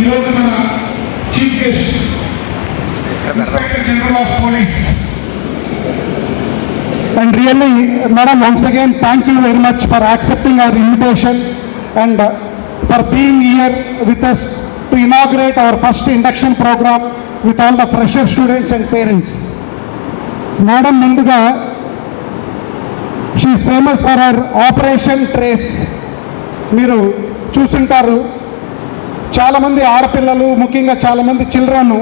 ఈరోజు మన chief guest inspector general of police. And really, Madam, once again, thank you very much for accepting our invitation and for being here with us to inaugurate our first induction program with all the fresher students and parents. Madam Munduga, she is famous for her Operation Trace. మీరు చూస్తుంటారు, చాలామంది ఆడపిల్లలు, ముఖ్యంగా చాలామంది children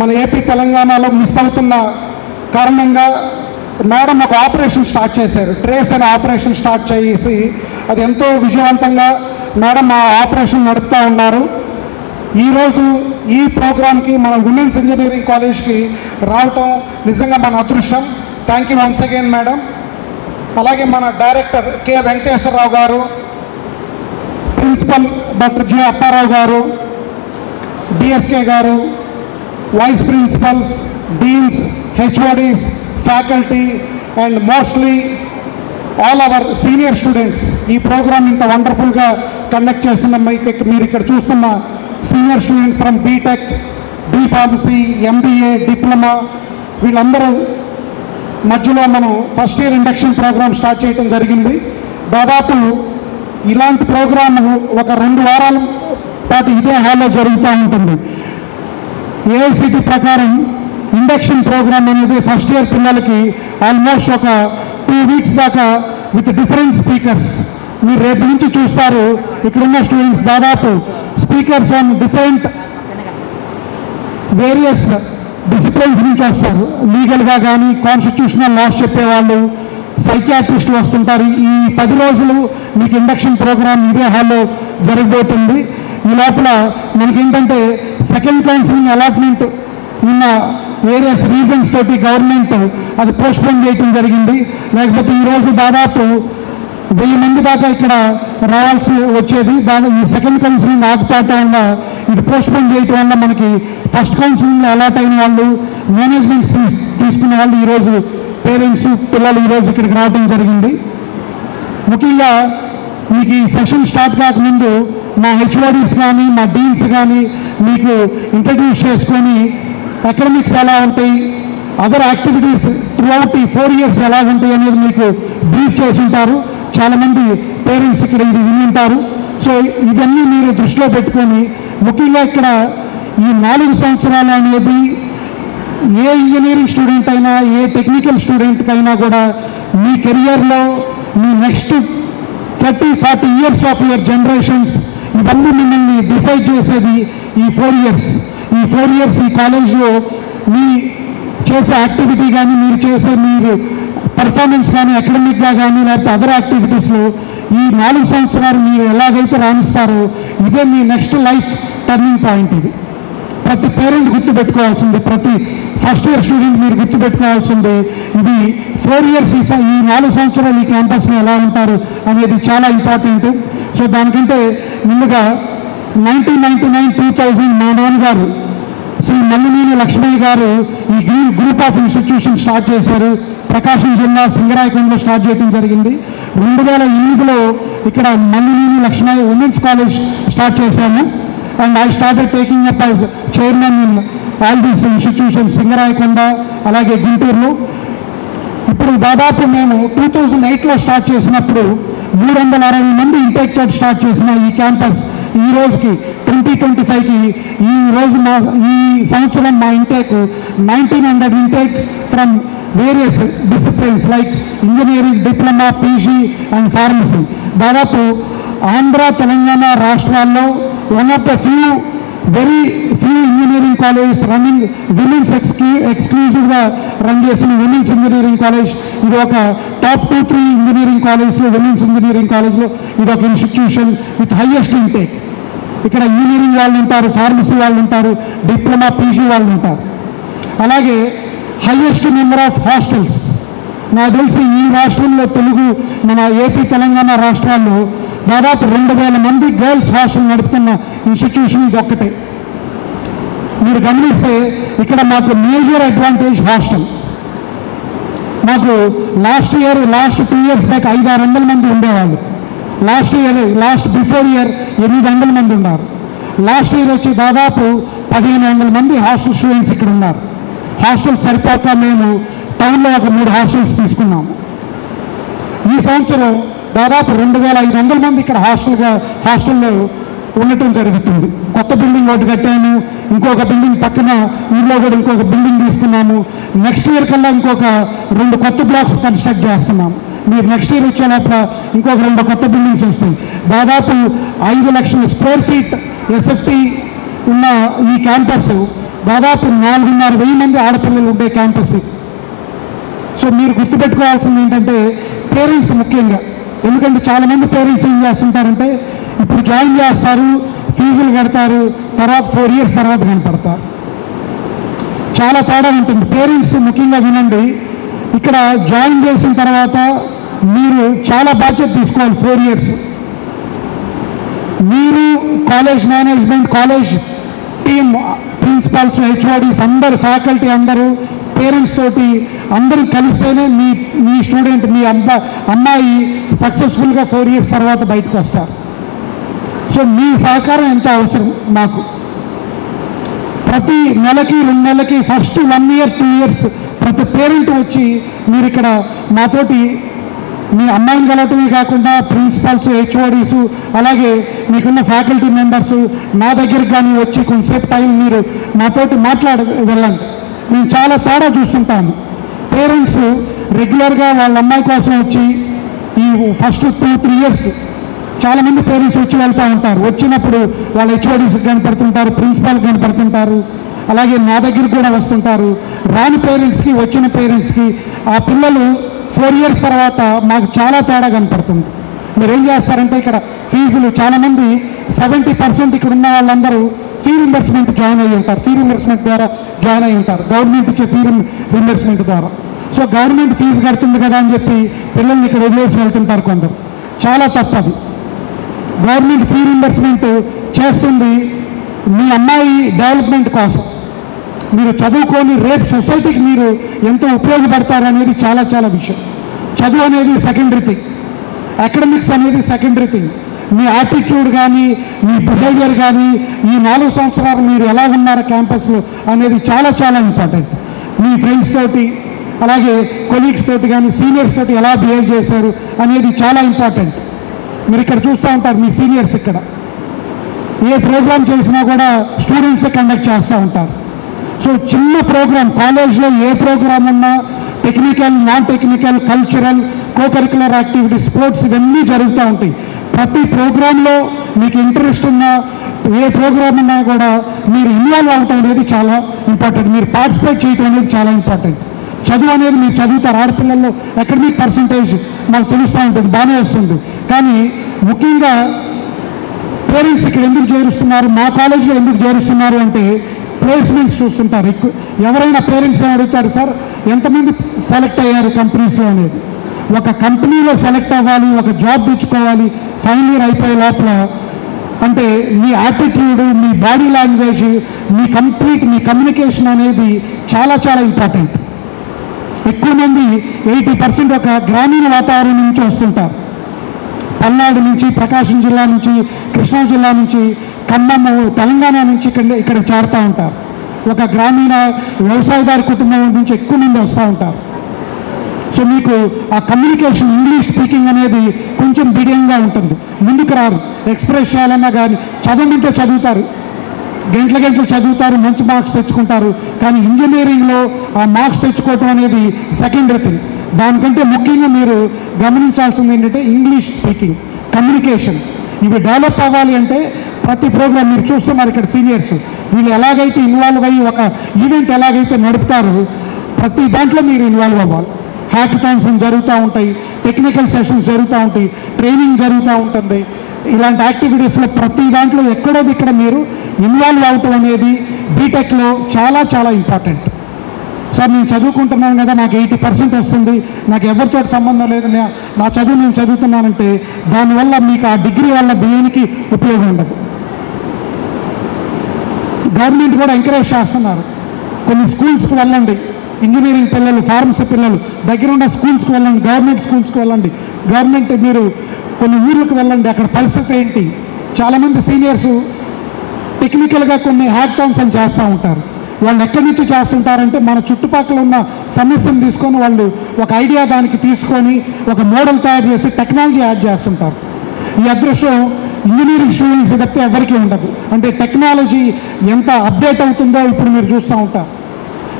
మన AP తెలంగాణలో miss అవుతున్న కారణంగా మేడం ఒక ఆపరేషన్ స్టార్ట్ చేశారు. ట్రేస్ అనే ఆపరేషన్ స్టార్ట్ చేసి అది ఎంతో విజయవంతంగా మేడం ఆ ఆపరేషన్ నడుపుతూ ఉన్నారు. ఈరోజు ఈ ప్రోగ్రామ్కి మన ఉమెన్స్ ఇంజనీరింగ్ కాలేజ్కి రావటం నిజంగా మన అదృష్టం. Thank you once again madam. అలాగే మన డైరెక్టర్ కె వెంకటేశ్వరరావు గారు, ప్రిన్సిపల్ డాక్టర్ జి అప్పారావు గారు, డిఎస్కే గారు, vice principals, deans, HODs, faculty and mostly all our senior students ఈ ప్రోగ్రామ్ ఇంత వండర్ఫుల్గా కండక్ట్ చేస్తున్న మీరు ఇక్కడ చూస్తున్న senior students from B Tech, B pharmacy, MBA, diploma, వీళ్ళందరూ మధ్యలో మనం first year induction program start చేయడం జరిగింది. దాదాపు ఇలాంటి ప్రోగ్రామ్ ఒక 2 వారాల పాటు ఇదే హాల్లో జరుగుతూ ఉంటుంది. ఏఐసిటి ప్రకారం ఇండక్షన్ ప్రోగ్రామ్ అనేది ఫస్ట్ ఇయర్ పిల్లలకి ఆల్మోస్ట్ ఒక 2 వీక్స్ దాకా విత్ డిఫరెంట్ స్పీకర్స్. మీరు రేపు నుంచి చూస్తారు, ఇక్కడున్న స్టూడెంట్స్ దాదాపు speakers on different various disciplines నుంచి వస్తారు. లీగల్గా కానీ, కాన్స్టిట్యూషనల్ లాస్ చెప్పేవాళ్ళు, సైకియాట్రిస్టులు వస్తుంటారు. ఈ 10 రోజులు మీకు ఇండక్షన్ ప్రోగ్రామ్ ఇదే హాల్లో జరగబోతుంది. ఈ లోపల మనకేంటంటే సెకండ్ కౌన్సిలింగ్ అలాట్మెంట్ ఉన్న వేరియస్ రీజన్స్ తోటి గవర్నమెంట్ అది పోస్ట్పోన్ చేయటం జరిగింది. లేకపోతే ఈరోజు దాదాపు 1000 మంది దాకా ఇక్కడ రావాల్సి వచ్చేది. ఈ సెకండ్ కౌన్సిలింగ్ ఆగిపోవటం వల్ల, ఇది పోస్ట్పోన్ చేయటం వల్ల మనకి ఫస్ట్ కౌన్సిలింగ్లో అలాట్ అయిన వాళ్ళు, మేనేజ్మెంట్ తీసుకున్న వాళ్ళు ఈరోజు పేరెంట్స్, పిల్లలు ఈరోజు ఇక్కడికి రావడం జరిగింది. ముఖ్యంగా మీకు ఈ సెషన్ స్టార్ట్ కాకముందు మా హెచ్ఓడీస్ కానీ, మా డీన్స్ కానీ మీకు ఇంట్రడ్యూస్ చేసుకొని అకాడమిక్స్ ఎలా ఉంటాయి, అదర్ యాక్టివిటీస్ త్రూఅవుట్ ఈ 4 ఇయర్స్ ఎలా ఉంటాయి అనేది మీకు బ్రీఫ్ చేసి ఉంటారు. చాలామంది పేరెంట్స్ ఇక్కడ ఇది విని ఉంటారు. సో ఇవన్నీ మీరు దృష్టిలో పెట్టుకొని, ముఖ్యంగా ఇక్కడ ఈ 4 సంవత్సరాలు అనేది ఏ ఇంజనీరింగ్ స్టూడెంట్ అయినా, ఏ టెక్నికల్ స్టూడెంట్కి అయినా కూడా మీ కెరియర్లో మీ next 30-40 years of your generations ఇవన్నీ మిమ్మల్ని డిసైడ్ చేసేది ఈ 4 ఇయర్స్. ఈ 4 ఇయర్స్ ఈ కాలేజ్లో మీ చేసే యాక్టివిటీ కానీ, మీరు పర్ఫార్మెన్స్ కానీ, అకాడమిక్గా కానీ, లేకపోతే అదర్ యాక్టివిటీస్లో ఈ 4 సంవత్సరాలు మీరు ఎలాగైతే రాణిస్తారో ఇదే మీ నెక్స్ట్ లైఫ్ టర్నింగ్ పాయింట్. ఇది ప్రతి పేరెంట్ గుర్తుపెట్టుకోవాల్సింది, ప్రతి ఫస్ట్ ఇయర్ స్టూడెంట్ మీరు గుర్తుపెట్టుకోవాల్సింది. ఇది 4 ఇయర్స్ ఈ 4 సంవత్సరాలు ఈ క్యాంపస్లో ఎలా ఉంటారు అనేది చాలా ఇంపార్టెంట్. సో దానికంటే ముందుగా 1999-2000 మా నాన్నగారు శ్రీ మల్లినేని లక్ష్మయ్య గారు ఈ గ్రూప్ ఆఫ్ ఇన్స్టిట్యూషన్ స్టార్ట్ చేశారు. ప్రకాశం జిల్లా సింగరాయకొండలో స్టార్ట్ చేయడం జరిగింది. 2008లో ఇక్కడ Mallineni Lakshmaiah women's college start చేశాము. And I started taking up as chairman in all these institution, Singarayakonda అలాగే గుంటూరులో. ఇప్పుడు దాదాపు మేము 2008లో స్టార్ట్ చేసినప్పుడు 360 మంది ఇంటేక్ తోటి స్టార్ట్ చేసిన ఈ క్యాంపస్ ఈ రోజుకి 2025కి ఈ సంవత్సరం మా intake 1900 intake from various disciplines like engineering, diploma, PG and pharmacy. దాదాపు ఆంధ్ర, తెలంగాణ రాష్ట్రాల్లో one of the very few engineering colleges running women's ఎక్స్క్లూజివ్గా రన్ చేసిన విమెన్స్ ఇంజనీరింగ్ కాలేజ్. ఇది ఒక టాప్ 2-3 ఇంజనీరింగ్ కాలేజ్లో, విమెన్స్ ఇంజనీరింగ్ కాలేజ్లో ఇది ఒక ఇన్స్టిట్యూషన్ విత్ హైయెస్ట్ ఇంటేక్. ఇక్కడ ఇంజనీరింగ్ వాళ్ళు ఉంటారు, ఫార్మసీ వాళ్ళు ఉంటారు, డిప్లొమా, పీజీ వాళ్ళు ఉంటారు. అలాగే హైయెస్ట్ నెంబర్ ఆఫ్ హాస్టల్స్. నాకు తెలిసి ఈ రాష్ట్రంలో తెలుగు మన ఏపీ, తెలంగాణ రాష్ట్రాల్లో దాదాపు 2000 మంది గర్ల్స్ హాస్టల్ నడుపుతున్న ఇన్స్టిట్యూషన్ ఇది ఒక్కటే. మీరు గమనిస్తే ఇక్కడ మాకు మేజర్ అడ్వాంటేజ్ హాస్టల్. మాకు లాస్ట్ 2 ఇయర్స్ బ్యాక్ 500-600 మంది ఉండేవాళ్ళు. లాస్ట్ బిఫోర్ ఇయర్ 800 మంది ఉన్నారు. లాస్ట్ ఇయర్ వచ్చి దాదాపు 1500 మంది హాస్టల్ స్టూడెంట్స్ ఇక్కడ ఉన్నారు. హాస్టల్ సరిపోక మేము టౌన్లో ఒక 3 హాస్టల్స్ తీసుకున్నాము. ఈ సంవత్సరం దాదాపు 2500 మంది ఇక్కడ హాస్టల్లో ఉండటం జరుగుతుంది. కొత్త బిల్డింగ్ ఒకటి కట్టాము, ఇంకొక బిల్డింగ్ పక్కన ఊళ్ళో కూడా ఇంకొక బిల్డింగ్ తీసుకున్నాము. నెక్స్ట్ ఇయర్ కల్లా ఇంకొక 2 కొత్త బ్లాక్స్ కన్స్ట్రక్ట్ చేస్తున్నాము. మీరు నెక్స్ట్ ఇయర్ వచ్చే లోపల ఇంకొక 2 కొత్త బిల్డింగ్స్ వస్తాయి. దాదాపు 5 లక్షల స్క్వేర్ ఫీట్ ఎస్ఎఫ్టీ ఉన్న ఈ క్యాంపస్ దాదాపు 4,500 మంది ఆడపిల్లలు ఉండే క్యాంపస్. సో మీరు గుర్తుపెట్టుకోవాల్సింది ఏంటంటే పేరెంట్స్ ముఖ్యంగా, ఎందుకంటే చాలామంది పేరెంట్స్ ఏం చేస్తుంటారంటే ఇప్పుడు జాయిన్ చేస్తారు, ఫీజులు కడతారు, తర్వాత 4 ఇయర్స్ తర్వాత కనపడతారు. చాలా తేడా ఉంటుంది. పేరెంట్స్ ముఖ్యంగా వినండి, ఇక్కడ జాయిన్ చేసిన తర్వాత మీరు చాలా బాధ్యత తీసుకోవాలి. 4 ఇయర్స్ మీరు college management, college team, principals, HODs అందరు, ఫ్యాకల్టీ అందరూ, పేరెంట్స్ తోటి అందరూ కలిస్తేనే మీ స్టూడెంట్, మీ అమ్మాయి సక్సెస్ఫుల్గా 4 ఇయర్స్ తర్వాత బయటకు వస్తారు. సో మీ సహకారం ఎంత అవసరం మాకు. ప్రతి నెలకి 2 నెలలకి ఫస్ట్ 1 ఇయర్ 2 ఇయర్స్ ప్రతి పేరెంట్ వచ్చి మీరు ఇక్కడ మాతోటి మీ అమ్మాయిని కలవటమే కాకుండా ప్రిన్సిపల్స్, హెచ్ఓడీస్, అలాగే మీకున్న ఫ్యాకల్టీ మెంబర్స్ నా దగ్గరికి కానీ వచ్చి కొంతసేపు టైం మీరు నాతోటి వెళ్ళండి. మేము చాలా తేడా చూస్తుంటాము. పేరెంట్స్ రెగ్యులర్గా వాళ్ళ అమ్మాయి కోసం వచ్చి ఈ ఫస్ట్ 2-3 ఇయర్స్ చాలామంది పేరెంట్స్ వచ్చి వెళ్తూ ఉంటారు. వచ్చినప్పుడు వాళ్ళ హెచ్ఓడీస్కి కనపడుతుంటారు, ప్రిన్సిపాల్కి కనపడుతుంటారు, అలాగే నా దగ్గరికి కూడా వస్తుంటారు. రాని పేరెంట్స్కి, వచ్చిన పేరెంట్స్కి ఆ పిల్లలు 4 ఇయర్స్ తర్వాత మాకు చాలా తేడా కనపడుతుంది. మీరు ఏం చేస్తారంటే ఇక్కడ ఫీజులు చాలామంది 70% ఇక్కడ ఉన్న వాళ్ళందరూ ఫీ రింబర్స్మెంట్ జాయిన్ అయ్యి ఉంటారు. ఫీ రింబర్స్మెంట్ ద్వారా జాయిన్ అయ్యి ఉంటారు, గవర్నమెంట్ ఇచ్చే ఫీ రింబర్స్మెంట్ ద్వారా. సో గవర్నమెంట్ ఫీజు కడుతుంది కదా అని చెప్పి పిల్లల్ని ఇక్కడ వదిలేసి వెళ్తుంటారు కొందరు. చాలా తప్పది. గవర్నమెంట్ ఫీ రింబర్స్మెంట్ చేస్తుంది మీ అమ్మాయి డెవలప్మెంట్ కోసం. మీరు చదువుకొని రేపు సొసైటీకి మీరు ఎంతో ఉపయోగపడతారు అనేది చాలా చాలా విషయం. చదువు అనేది సెకండరీ థింగ్, అకాడమిక్స్ అనేది సెకండరీ థింగ్. మీ యాటిట్యూడ్ కానీ, మీ బిహేవియర్ కానీ, ఈ 4 సంవత్సరాలు మీరు ఎలా ఉన్నారు క్యాంపస్లో అనేది చాలా చాలా ఇంపార్టెంట్. మీ ఫ్రెండ్స్ తోటి, అలాగే కొలీగ్స్ తోటి కానీ, సీనియర్స్ తోటి ఎలా బిహేవ్ చేశారు అనేది చాలా ఇంపార్టెంట్. మీరు ఇక్కడ చూస్తూ ఉంటారు, మీ సీనియర్స్ ఇక్కడ ఏ ప్రోగ్రామ్ చేసినా కూడా స్టూడెంట్సే కండక్ట్ చేస్తూ ఉంటారు. సో చిన్న ప్రోగ్రామ్, కాలేజ్లో ఏ ప్రోగ్రామ్ ఉన్నా technical, non technical, cultural, co-curricular activities, sports ఇవన్నీ జరుగుతూ ఉంటాయి. ప్రతి ప్రోగ్రాంలో మీకు ఇంట్రెస్ట్ ఉన్న ఏ ప్రోగ్రామ్ ఉన్నా కూడా మీరు ఇన్వాల్వ్ అవటం అనేది చాలా ఇంపార్టెంట్. మీరు పార్టిసిపేట్ చేయటం అనేది చాలా ఇంపార్టెంట్. చదువు అనేది మీరు చదువుతారు. ఆడపిల్లల్లో అకాడమిక్ పర్సంటేజ్ మాకు తెలుస్తూ ఉంటుంది, బాగానే వస్తుంది. కానీ ముఖ్యంగా పేరెంట్స్ ఇక్కడ ఎందుకు చేరుస్తున్నారు, మా కాలేజీలో ఎందుకు చేరుస్తున్నారు అంటే ప్లేస్మెంట్స్ చూస్తుంటారు. ఎవరైనా పేరెంట్స్ ఏం అడుగుతారు, సార్ ఎంతమంది సెలెక్ట్ అయ్యారు కంపెనీస్లో అనేది. ఒక కంపెనీలో సెలెక్ట్ అవ్వాలి, ఒక జాబ్ తెచ్చుకోవాలి, ఫైనల్ ఇయర్ అయిపోయే లోపల అంటే మీ యాటిట్యూడ్, మీ బాడీ లాంగ్వేజ్, మీ కమ్యూనికేషన్ అనేది చాలా చాలా ఇంపార్టెంట్. ఎక్కువ మంది 80% ఒక గ్రామీణ వాతావరణం నుంచి వస్తుంటారు. పల్నాడు నుంచి, ప్రకాశం జిల్లా నుంచి, కృష్ణా జిల్లా నుంచి, ఖమ్మము, తెలంగాణ నుంచి ఇక్కడ చేరుతూ ఉంటారు. ఒక గ్రామీణ వ్యవసాయదారు కుటుంబం నుంచి ఎక్కువ మంది వస్తూ ఉంటారు. సో మీకు ఆ కమ్యూనికేషన్, ఇంగ్లీష్ స్పీకింగ్ అనేది కొంచెం బిడియంగా ఉంటుంది, ముందుకు రారు. ఎక్స్ప్రెస్ చేయాలన్నా కానీ చదవమంటే చదువుతారు, గంటలు చదువుతారు, మంచి మార్క్స్ తెచ్చుకుంటారు. కానీ ఇంజనీరింగ్లో ఆ మార్క్స్ తెచ్చుకోవటం అనేది సెకండరీ థింగ్. దానికంటే ముఖ్యంగా మీరు గమనించాల్సింది ఏంటంటే ఇంగ్లీష్ స్పీకింగ్, కమ్యూనికేషన్. ఇవి డెవలప్ అవ్వాలి అంటే ప్రతి ప్రోగ్రామ్ మీరు చూస్తున్నారు ఇక్కడ సీనియర్స్ వీళ్ళు ఎలాగైతే ఇన్వాల్వ్ అయ్యి ఒక ఈవెంట్ ఎలాగైతే నడుపుతారో ప్రతి దాంట్లో మీరు ఇన్వాల్వ్ అవ్వాలి. హ్యాకథాన్స్ జరుగుతూ ఉంటాయి, టెక్నికల్ సెషన్స్ జరుగుతూ ఉంటాయి, ట్రైనింగ్ జరుగుతూ ఉంటుంది. ఇలాంటి యాక్టివిటీస్లో ప్రతి దాంట్లో ఎక్కడోది ఇక్కడ మీరు ఇన్వాల్వ్ అవటం అనేది బీటెక్లో చాలా చాలా ఇంపార్టెంట్. సార్ నేను చదువుకుంటున్నాను కదా, నాకు 80% వస్తుంది, నాకు ఎవరితో సంబంధం లేదు, నా చదువు నేను చదువుతున్నానంటే దానివల్ల మీకు ఆ డిగ్రీ వల్ల దేనికి ఉపయోగం ఉండదు. గవర్నమెంట్ కూడా ఎంకరేజ్ చేస్తున్నారు, కొన్ని స్కూల్స్కి వెళ్ళండి, ఇంజనీరింగ్ పిల్లలు, ఫార్మసీ పిల్లలు దగ్గర ఉన్న స్కూల్స్కి వెళ్ళండి, గవర్నమెంట్ స్కూల్స్కి వెళ్ళండి, గవర్నమెంట్ మీరు కొన్ని ఊర్లకు వెళ్ళండి, అక్కడ పరిస్థితి ఏంటి. చాలామంది సీనియర్స్ టెక్నికల్గా కొన్ని హ్యాక్థాన్స్ అని చేస్తూ ఉంటారు. వాళ్ళు ఎక్కడి నుంచి చేస్తుంటారంటే మన చుట్టుపక్కల ఉన్న సమస్యను తీసుకొని వాళ్ళు ఒక ఐడియా దానికి తీసుకొని ఒక మోడల్ తయారు చేసి టెక్నాలజీ యాడ్ చేస్తుంటారు. ఈ అదృష్టం ఇంజనీరింగ్ స్టూడెంట్స్ తప్పితే ఎవరికీ ఉండదు. అంటే టెక్నాలజీ ఎంత అప్డేట్ అవుతుందో ఇప్పుడు మీరు చూస్తూ ఉంటారు.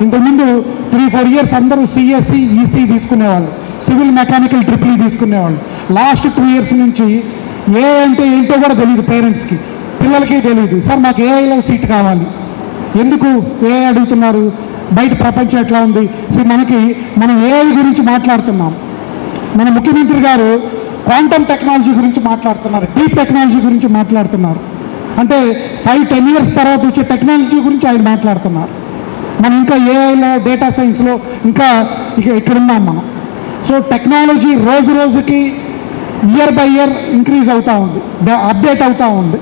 ఇంతకుముందు 3-4 ఇయర్స్ అందరూ సిఎస్సి ఈసీ తీసుకునేవాళ్ళు, సివిల్ మెకానికల్ ట్రిపుల్ తీసుకునేవాళ్ళు. లాస్ట్ 2 ఇయర్స్ నుంచి ఏ అంటే ఏంటో కూడా తెలియదు పేరెంట్స్కి, పిల్లలకి తెలియదు. సార్ మాకు ఏఐలో సీట్ కావాలి. ఎందుకు ఏఐ అడుగుతున్నారు? బయట ప్రపంచం ఎట్లా ఉంది? మనం ఏఐ గురించి మాట్లాడుతున్నాం. మన ముఖ్యమంత్రి గారు క్వాంటమ్ టెక్నాలజీ గురించి మాట్లాడుతున్నారు, డీప్ టెక్నాలజీ గురించి మాట్లాడుతున్నారు. అంటే 5-10 ఇయర్స్ తర్వాత వచ్చే టెక్నాలజీ గురించి ఆయన మాట్లాడుతున్నారు. మనం ఇంకా ఏఐలో డేటా సైన్స్లో ఇంకా ఇక్కడ ఉన్నాం మనం. సో టెక్నాలజీ రోజు రోజుకి ఇయర్ బై ఇయర్ ఇంక్రీజ్ అవుతూ ఉంది, అప్డేట్ అవుతూ ఉంది.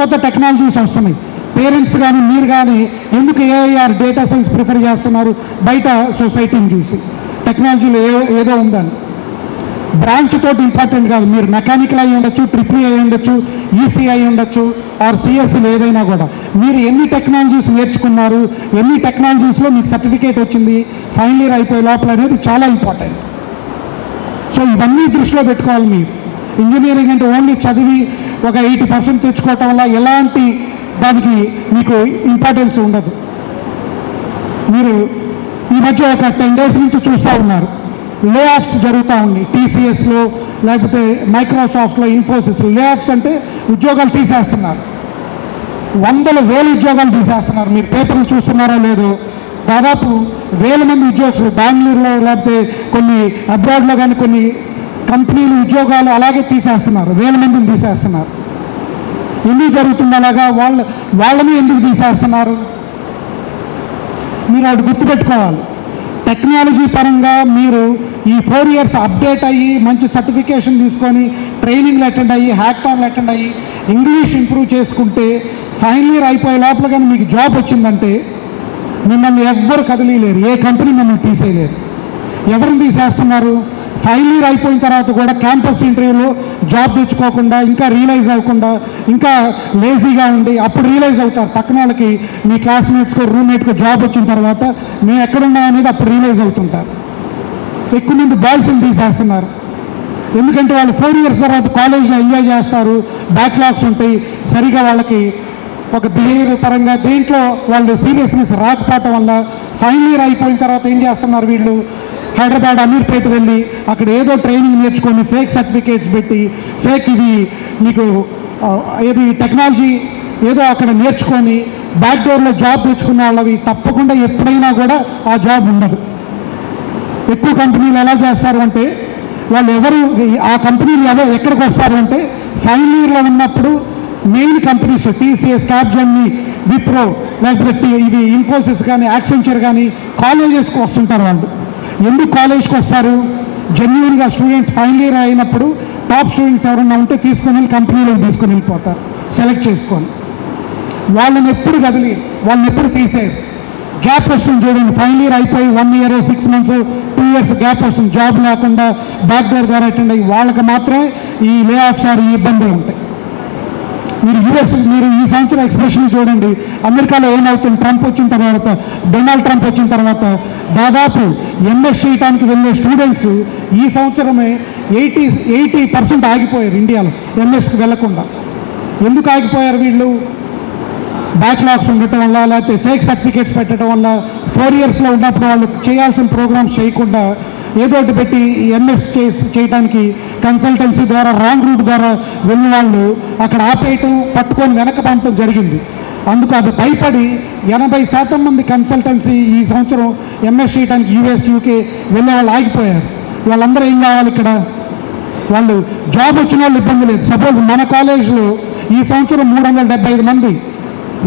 కొత్త టెక్నాలజీస్ వస్తున్నాయి. పేరెంట్స్ కానీ మీరు కానీ ఎందుకు ఏఐఆర్ డేటా సైన్స్ ప్రిఫర్ చేస్తున్నారు? బయట సొసైటీని చూసి టెక్నాలజీలో ఏదో ఉందని. బ్రాంచ్ తోటి ఇంపార్టెంట్ కాదు. మీరు మెకానికల్ అయి ఉండొచ్చు, ట్రిపుల్ అయి ఉండొచ్చు, ఈసీ అయి ఉండొచ్చు, ఆర్ సిఎస్సీలు ఏదైనా కూడా మీరు ఎన్ని టెక్నాలజీస్ నేర్చుకున్నారు, ఎన్ని టెక్నాలజీస్లో మీకు సర్టిఫికేట్ వచ్చింది ఫైనల్ ఇయర్ అయిపోయే లోపల అనేది చాలా ఇంపార్టెంట్. సో ఇవన్నీ దృష్టిలో పెట్టుకోవాలి. మీరు ఇంజనీరింగ్ అంటే ఓన్లీ చదివి ఒక 80% తెచ్చుకోవటం వల్ల ఎలాంటి దానికి మీకు ఇంపార్టెన్స్ ఉండదు. మీరు ఈ మధ్య ఒక 10 days నుంచి చూస్తూ ఉన్నారు, లే ఆఫ్స్ జరుగుతూ ఉన్నాయి. టీసీఎస్లో లేకపోతే మైక్రోసాఫ్ట్లో, ఇన్ఫోసిస్లో లే ఆఫ్స్ అంటే ఉద్యోగాలు తీసేస్తున్నారు. 100,000 ఉద్యోగాలు తీసేస్తున్నారు. మీరు పేపర్లు చూస్తున్నారో లేదో, దాదాపు 1000 మంది ఉద్యోగస్తులు బెంగళూరులో లేకపోతే కొన్ని అబ్రాడ్లో కానీ కొన్ని కంపెనీలు ఉద్యోగాలు అలాగే తీసేస్తున్నారు. 1000 మందిని తీసేస్తున్నారు. ఎందుకు జరుగుతుంది అలాగా? వాళ్ళని ఎందుకు తీసేస్తున్నారు? మీరు అది గుర్తుపెట్టుకోవాలి. టెక్నాలజీ పరంగా మీరు ఈ 4 years అప్డేట్ అయ్యి మంచి సర్టిఫికేషన్ తీసుకొని ట్రైనింగ్లు అటెండ్ అయ్యి హ్యాక్థాన్లు అటెండ్ అయ్యి ఇంగ్లీష్ ఇంప్రూవ్ చేసుకుంటే ఫైనల్ ఇయర్ అయిపోయే లోపల కానీ మీకు జాబ్ వచ్చిందంటే మిమ్మల్ని ఎవ్వరు కదిలీలేరు, ఏ కంపెనీ మిమ్మల్ని తీసేయలేరు. ఎవరిని తీసేస్తున్నారు? ఫైనల్ ఇయర్ అయిపోయిన తర్వాత కూడా క్యాంపస్ ఇంటర్వ్యూలో జాబ్ తెచ్చుకోకుండా, ఇంకా రియలైజ్ అవ్వకుండా, ఇంకా లేజీగా ఉండి అప్పుడు రియలైజ్ అవుతారు పక్కన వాళ్ళకి, మీ క్లాస్మేట్స్కో రూమ్మేట్కో జాబ్ వచ్చిన తర్వాత మేము ఎక్కడున్నాం అనేది అప్పుడు రియలైజ్ అవుతుంటారు. ఎక్కువ మంది బాయ్స్ని తీసేస్తున్నారు. ఎందుకంటే వాళ్ళు 4 years తర్వాత కాలేజ్లో ఎంజాయ్ చేస్తారు, బ్యాక్లాగ్స్ ఉంటాయి, సరిగా వాళ్ళకి ఒక బిహేవియర్ పరంగా దేంట్లో వాళ్ళు సీరియస్నెస్ రాకపోవటం వల్ల ఫైనల్ ఇయర్ అయిపోయిన తర్వాత ఏం చేస్తున్నారు? వీళ్ళు హైదరాబాద్ అమీర్పేట వెళ్ళి అక్కడ ఏదో ట్రైనింగ్ నేర్చుకొని ఫేక్ సర్టిఫికేట్స్ పెట్టి ఫేక్ ఇది మీకు ఏది టెక్నాలజీ ఏదో అక్కడ నేర్చుకొని బ్యాక్ డోర్లో జాబ్ తెచ్చుకున్న వాళ్ళవి తప్పకుండా ఎప్పుడైనా కూడా ఆ జాబ్ ఉండదు. ఎక్కువ కంపెనీలు ఎలా చేస్తారు అంటే వాళ్ళు ఆ కంపెనీలు ఎక్కడికి వస్తారు అంటే ఫైనల్ ఇయర్లో ఉన్నప్పుడు main companies TCS, Capgemini, Wipro లేకపోతే ఇది ఇన్ఫోసిస్ కానీ యాక్సెంచర్ కానీ కాలేజెస్కి వస్తుంటారు. వాళ్ళు ఎందుకు కాలేజ్కి వస్తారు? జెన్యున్గా స్టూడెంట్స్ ఫైనల్ ఇయర్ అయినప్పుడు టాప్ స్టూడెంట్స్ ఎవరైనా ఉంటే తీసుకొని వెళ్ళి కంపెనీలోకి తీసుకొని వెళ్ళిపోతారు సెలెక్ట్ చేసుకొని. వాళ్ళని ఎప్పుడు కదిలి వాళ్ళని ఎప్పుడు తీసేది. గ్యాప్ వస్తుంది చూడండి, ఫైనల్ ఇయర్ అయిపోయి 1 year 6 months 2 years గ్యాప్ వస్తుంది, జాబ్ లేకుండా బ్యాక్ డోర్ ద్వారా అటెండ్ అయ్యి వాళ్ళకి మాత్రమే ఈ లే ఆఫ్స్ ఈ ఇబ్బందులు ఉంటాయి. మీరు ఈ సంవత్సరం ఎక్స్ప్రెషన్ చూడండి, అమెరికాలో ఏమవుతుంది? ట్రంప్ వచ్చిన తర్వాత, డొనాల్డ్ ట్రంప్ వచ్చిన తర్వాత దాదాపు ఎంఎస్ చేయడానికి వెళ్ళే స్టూడెంట్స్ ఈ సంవత్సరమే 80% ఆగిపోయారు ఇండియాలో ఎంఎస్కి వెళ్లకుండా. ఎందుకు ఆగిపోయారు? వీళ్ళు బ్యాక్లాగ్స్ ఉండటం వల్ల లేకపోతే ఫేక్ సర్టిఫికేట్స్ పెట్టడం వల్ల 4 yearsలో ఉన్నప్పుడు వాళ్ళు చేయాల్సిన ప్రోగ్రామ్స్ చేయకుండా ఏదో ఒకటి పెట్టి ఎంఎస్ చేయడానికి కన్సల్టెన్సీ ద్వారా రాంగ్ రూట్ ద్వారా వెళ్ళిన వాళ్ళు అక్కడ ఆపేయటం, పట్టుకొని వెనక పంపడం జరిగింది. అందుకు అది భయపడి 80% మంది కన్సల్టెన్సీ ఈ సంవత్సరం ఎంఎస్ చేయడానికి యూఎస్, యూకే వెళ్ళే వాళ్ళు ఆగిపోయారు. వాళ్ళందరూ ఏం కావాలి? ఇక్కడ వాళ్ళు జాబ్ వచ్చిన వాళ్ళు ఇబ్బంది లేదు. సపోజ్ మన కాలేజ్లో ఈ సంవత్సరం 375 మంది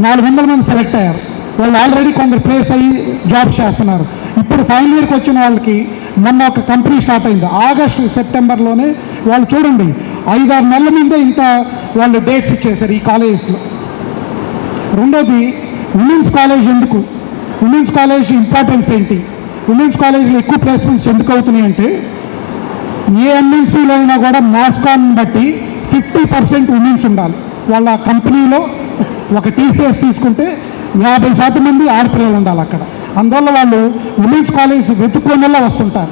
400 మంది సెలెక్ట్ అయ్యారు. వాళ్ళు ఆల్రెడీ కొందరు ప్లేస్ అయ్యి జాబ్స్ చేస్తున్నారు. ఇప్పుడు ఫైనల్ ఇయర్కి వచ్చిన వాళ్ళకి మొన్న ఒక కంపెనీ స్టార్ట్ అయింది ఆగస్టు, సెప్టెంబర్లోనే. వాళ్ళు చూడండి 5-6 నెలల ముందే ఇంత వాళ్ళు డేట్స్ ఇచ్చేశారు ఈ కాలేజెస్లో. రెండోది ఉమెన్స్ కాలేజ్. ఎందుకు ఉమెన్స్ కాలేజ్ ఇంపార్టెన్స్ ఏంటి? ఉమెన్స్ కాలేజ్లో ఎక్కువ ప్లేస్మెంట్స్ ఎందుకు అవుతున్నాయి అంటే ఏ ఎంఎన్సీలో అయినా కూడా మాస్కాన్ బట్టి 50% ఉమెన్స్ ఉండాలి వాళ్ళ కంపెనీలో, ఒక టీసీఎస్ తీసుకుంటే 50% మంది ఆడపిల్లలు ఉండాలి అక్కడ. అందువల్ల వాళ్ళు ఉమెన్స్ కాలేజ్ వెతుక్కోనేలా వస్తుంటారు.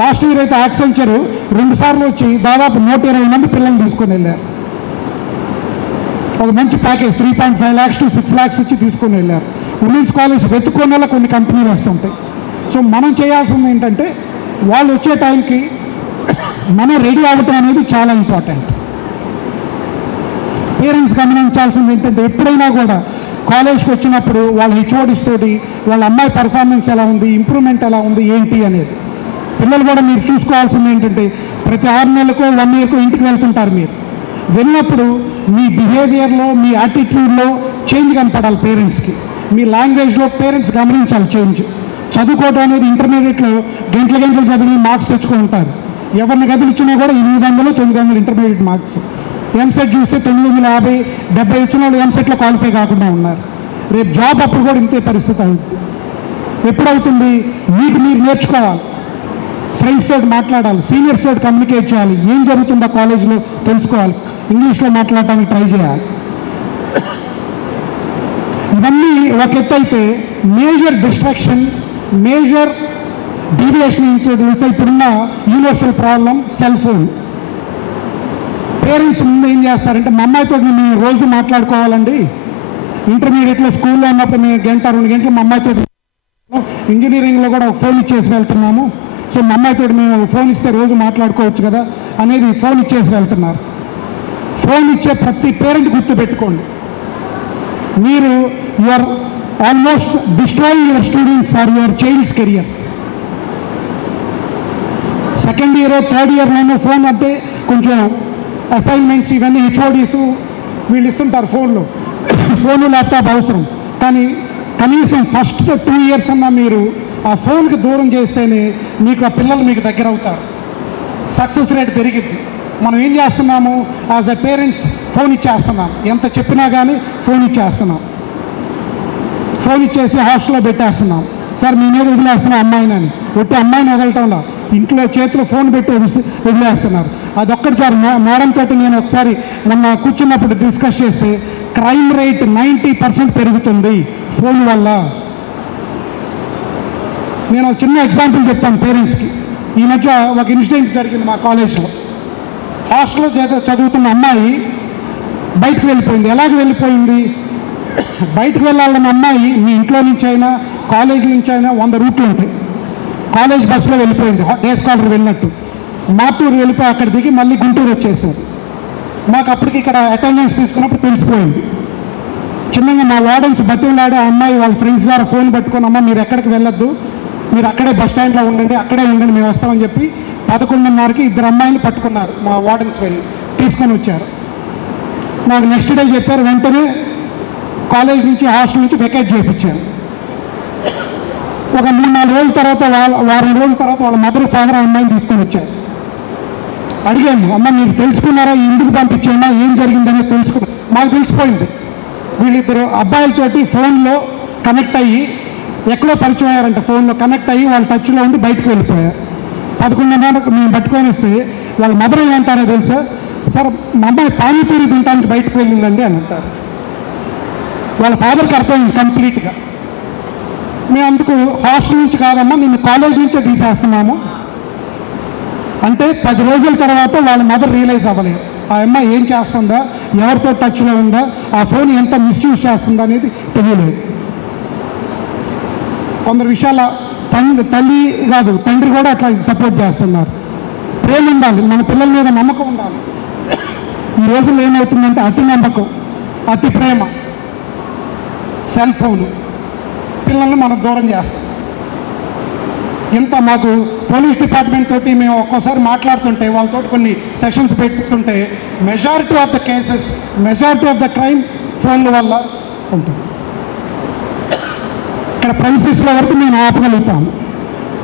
లాస్ట్ ఇయర్ అయితే యాక్సెంచర్ 2 సార్లు వచ్చి దాదాపు 120 మంది పిల్లల్ని తీసుకొని వెళ్ళారు. ఒక మంచి ప్యాకేజ్ 3.5 lakhs to 6 lakhs ఇచ్చి తీసుకొని వెళ్ళారు. ఉమెన్స్ కాలేజ్ వెతుక్కోనేలా కొన్ని కంపెనీలు వస్తుంటాయి. సో మనం చేయాల్సింది ఏంటంటే వాళ్ళు వచ్చే టైంకి మనం రెడీ అవ్వటం అనేది చాలా ఇంపార్టెంట్. పేరెంట్స్ గమనించాల్సింది ఏంటంటే ఎప్పుడైనా కూడా కాలేజ్కి వచ్చినప్పుడు వాళ్ళ హెచ్ఓడిస్ తోటి వాళ్ళ అమ్మాయి పర్ఫార్మెన్స్ ఎలా ఉంది, ఇంప్రూవ్మెంట్ ఎలా ఉంది ఏంటి అనేది పిల్లలు కూడా మీరు చూసుకోవాల్సింది ఏంటంటే ప్రతి 6 నెలలకో 1 yearకో ఇంటికి వెళ్తుంటారు. మీరు వెళ్ళినప్పుడు మీ బిహేవియర్లో మీ యాటిట్యూడ్లో చేంజ్ కనపడాలి. పేరెంట్స్కి మీ లాంగ్వేజ్లో పేరెంట్స్ గమనించాలి చేంజ్. చదువుకోవడం అనేది ఇంటర్మీడియట్లో గంటలు చదివి మార్క్స్ తెచ్చుకుంటారు. ఎవరిని గదిలిచ్చినా కూడా 800 900 ఇంటర్మీడియట్ మార్క్స్. ఎంసెట్ చూస్తే 950 70 వచ్చిన వాళ్ళు ఎంసెట్లో క్వాలిఫై కాకుండా ఉన్నారు. రేపు జాబ్ అప్పుడు కూడా ఇంతే పరిస్థితి అవుతుంది. ఎప్పుడవుతుంది? మీకు మీరు నేర్చుకోవాలి, ఫ్రెండ్స్ తోటి మాట్లాడాలి, సీనియర్స్ తోటి కమ్యూనికేట్ చేయాలి, ఏం జరుగుతుందో కాలేజీలో తెలుసుకోవాలి, ఇంగ్లీష్లో మాట్లాడటానికి ట్రై చేయాలి. ఇవన్నీ ఒక ఎత్తు అయితే major distraction, major deviation includes ఇప్పుడున్న universal problem cell phone. Parents ముందు ఏం చేస్తారంటే మా అమ్మాయితో మేము రోజు మాట్లాడుకోవాలండి, ఇంటర్మీడియట్లో స్కూల్లో ఉన్నప్పుడు మేము 1-2 గంటలు మా అమ్మాయితో, ఇంజనీరింగ్లో కూడా ఒక ఫోన్ ఇచ్చేసి వెళ్తున్నాము, సో మా అమ్మాయితో మేము ఫోన్ ఇస్తే రోజు మాట్లాడుకోవచ్చు కదా అనేది ఫోన్ ఇచ్చేసి వెళ్తున్నారు. ఫోన్ ఇచ్చే ప్రతి పేరెంట్ గుర్తుపెట్టుకోండి, మీరు your almost destroying your students or your child's career. Second year third ఇయర్లోనూ ఫోన్ అంటే కొంచెం అసైన్మెంట్స్ ఇవన్నీ హెచ్ఓడీస్ వీళ్ళు ఇస్తుంటారు ఫోను ల్యాప్టాప్ అవసరం. కానీ కనీసం ఫస్ట్ 2 years అన్నా మీరు ఆ ఫోన్కి దూరం చేస్తేనే మీకు ఆ పిల్లలు మీకు దగ్గర అవుతారు, సక్సెస్ రేట్ పెరిగిద్ది. మనం ఏం చేస్తున్నాము యాజ్ ఎ పేరెంట్స్? ఫోన్ ఇచ్చేస్తున్నాం, ఎంత చెప్పినా కానీ ఫోన్ ఇచ్చేస్తున్నాం, ఫోన్ ఇచ్చేసి హాస్టల్లో పెట్టేస్తున్నాం. సార్ మీ మీద వదిలేస్తున్నాం అమ్మాయిని, ఒట్టి అమ్మాయిని వదలటంలో ఇంట్లో చేతిలో ఫోన్ పెట్టి వదిలేస్తున్నారు. అదొక్కటి సార్ మేడం తోటి నేను ఒకసారి మొన్న కూర్చున్నప్పుడు డిస్కస్ చేస్తే క్రైమ్ రేట్ 90% పెరుగుతుంది ఫోన్ వల్ల. నేను ఒక చిన్న ఎగ్జాంపుల్ చెప్తాను పేరెంట్స్కి. ఈ మధ్య ఒక ఇన్సిడెంట్ జరిగింది మా కాలేజ్లో. హాస్టల్లో చదువుతున్న అమ్మాయి బయటకు వెళ్ళిపోయింది. ఎలాగ వెళ్ళిపోయింది? బయటకు వెళ్ళాలన్న అమ్మాయి మీ ఇంట్లో నుంచి అయినా కాలేజీ నుంచి అయినా 100 రూట్లు ఉంటాయి. కాలేజ్ బస్సులో వెళ్ళిపోయింది, డే స్కాలర్ వెళ్ళినట్టు. మాటూరు వెళ్ళిపోయి అక్కడ దిగి మళ్ళీ గుంటూరు వచ్చేసారు. మాకు అప్పటికి ఇక్కడ అటెండెన్స్ తీసుకున్నప్పుడు తెలిసిపోయింది. చిన్నగా మా వార్డెన్స్ బతిలాడే ఆ అమ్మాయి వాళ్ళ ఫ్రెండ్స్ ద్వారా ఫోన్ పట్టుకొని, అమ్మ మీరు ఎక్కడికి వెళ్ళొద్దు, మీరు అక్కడే బస్ స్టాండ్లో ఉండండి, అక్కడే ఉండండి, మేము వస్తామని చెప్పి 11:30కి 2 అమ్మాయిలు పట్టుకున్నారు. మా వార్డెన్స్ వెళ్ళి తీసుకొని వచ్చారు. నాకు నెక్స్ట్ డే చెప్పారు, వెంటనే కాలేజ్ నుంచి హాస్టల్ నుంచి వెకేట్ చేయించారు. ఒక 3-4 రోజుల తర్వాత వారం రోజుల తర్వాత వాళ్ళ మదర్ ఫాదర్ అమ్మాయిని తీసుకొని వచ్చారు. అడిగాము, అమ్మ మీరు తెలుసుకున్నారా, ఎందుకు పంపించామా, ఏం జరిగిందనేది తెలుసుకున్నా. మాకు తెలిసిపోయింది, వీళ్ళిద్దరు అబ్బాయిలతోటి ఫోన్లో కనెక్ట్ అయ్యి ఎక్కడో పరిచయం అయ్యారంట. ఫోన్లో కనెక్ట్ అయ్యి వాళ్ళ టచ్లో ఉండి బయటకు వెళ్ళిపోయారు. 11:30 మేము పట్టుకొని వస్తే వాళ్ళ మదర్ ఏమంటారో తెలుసా? సార్ మా అమ్మాయి పానీపూరి తినడానికి బయటకు వెళ్ళిందండి అని అంటారు. వాళ్ళ ఫాదర్కి అర్థమైంది కంప్లీట్గా. మేము అందుకు హాస్టల్ నుంచి కాదమ్మా, నేను కాలేజ్ నుంచే తీసేస్తున్నాము అంటే 10 రోజుల తర్వాత వాళ్ళ మదర్ రియలైజ్ అవ్వలేదు ఆ అమ్మాయి ఏం చేస్తుందా, ఎవరితో టచ్లో ఉందా, ఆ ఫోన్ ఎంత మిస్యూజ్ చేస్తుందా అనేది తెలియలేదు. కొందరు విషయాల తల్లి కాదు తండ్రి కూడా అట్లా సపోర్ట్ చేస్తున్నారు. ప్రేమ ఉండాలి, మన పిల్లల మీద నమ్మకం ఉండాలి. ఈ రోజుల్లో ఏమవుతుందంటే అతి నమ్మకం, అతి ప్రేమ, సెల్ ఫోను పిల్లల్ని మనం దూరం చేస్తాం. ఇంత మాకు పోలీస్ డిపార్ట్మెంట్ తోటి మేము ఒక్కోసారి మాట్లాడుతుంటే వాళ్ళతో కొన్ని సెషన్స్ పెట్టుకుంటే majority of the cases, majority of the crime ఫోన్ల వల్ల ఉంటుంది. ఇక్కడ ప్రైవసీస్లో వరకు మేము ఆపగలుగుతాము.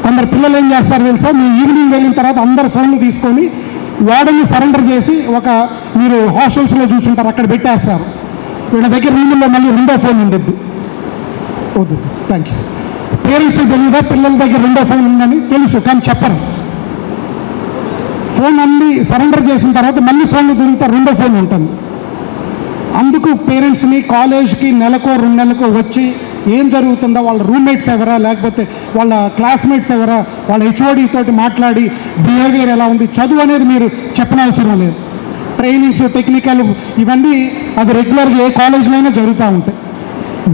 కొందరు పిల్లలు ఏం చేస్తారు తెలుసా, మేము ఈవినింగ్ వెళ్ళిన తర్వాత అందరు ఫోన్లు తీసుకొని వాడని సరెండర్ చేసి మీరు హాస్టల్స్లో చూసుంటారు అక్కడ పెట్టేస్తారు. వీళ్ళ దగ్గర రూముల్లో మళ్ళీ 2వ ఫోన్ ఉండద్దు. వద్దు, థ్యాంక్ యూ. పేరెంట్స్ తెలియదా పిల్లల దగ్గర 2వ ఫోన్ ఉందని? తెలుసు, కానీ చెప్పరు. ఫోన్ అన్ని సరెండర్ చేసిన తర్వాత మళ్ళీ ఫోన్లు దొరుకుతారు, 2వ ఫోన్ ఉంటుంది. అందుకు పేరెంట్స్ని కాలేజ్కి నెలకో 2 నెలలకో వచ్చి ఏం జరుగుతుందో, వాళ్ళ రూమ్మేట్స్ ఎవరా, లేకపోతే వాళ్ళ క్లాస్మేట్స్ ఎవరా, వాళ్ళ హెచ్ఓడి తోటి మాట్లాడి బిహేవియర్ ఎలా ఉంది, చదువు అనేది మీరు చెప్పనవసరం లేదు. ట్రైనింగ్స్, టెక్నికల్ ఇవన్నీ అది రెగ్యులర్గా ఏ కాలేజ్లో అయినా జరుగుతూ ఉంటాయి.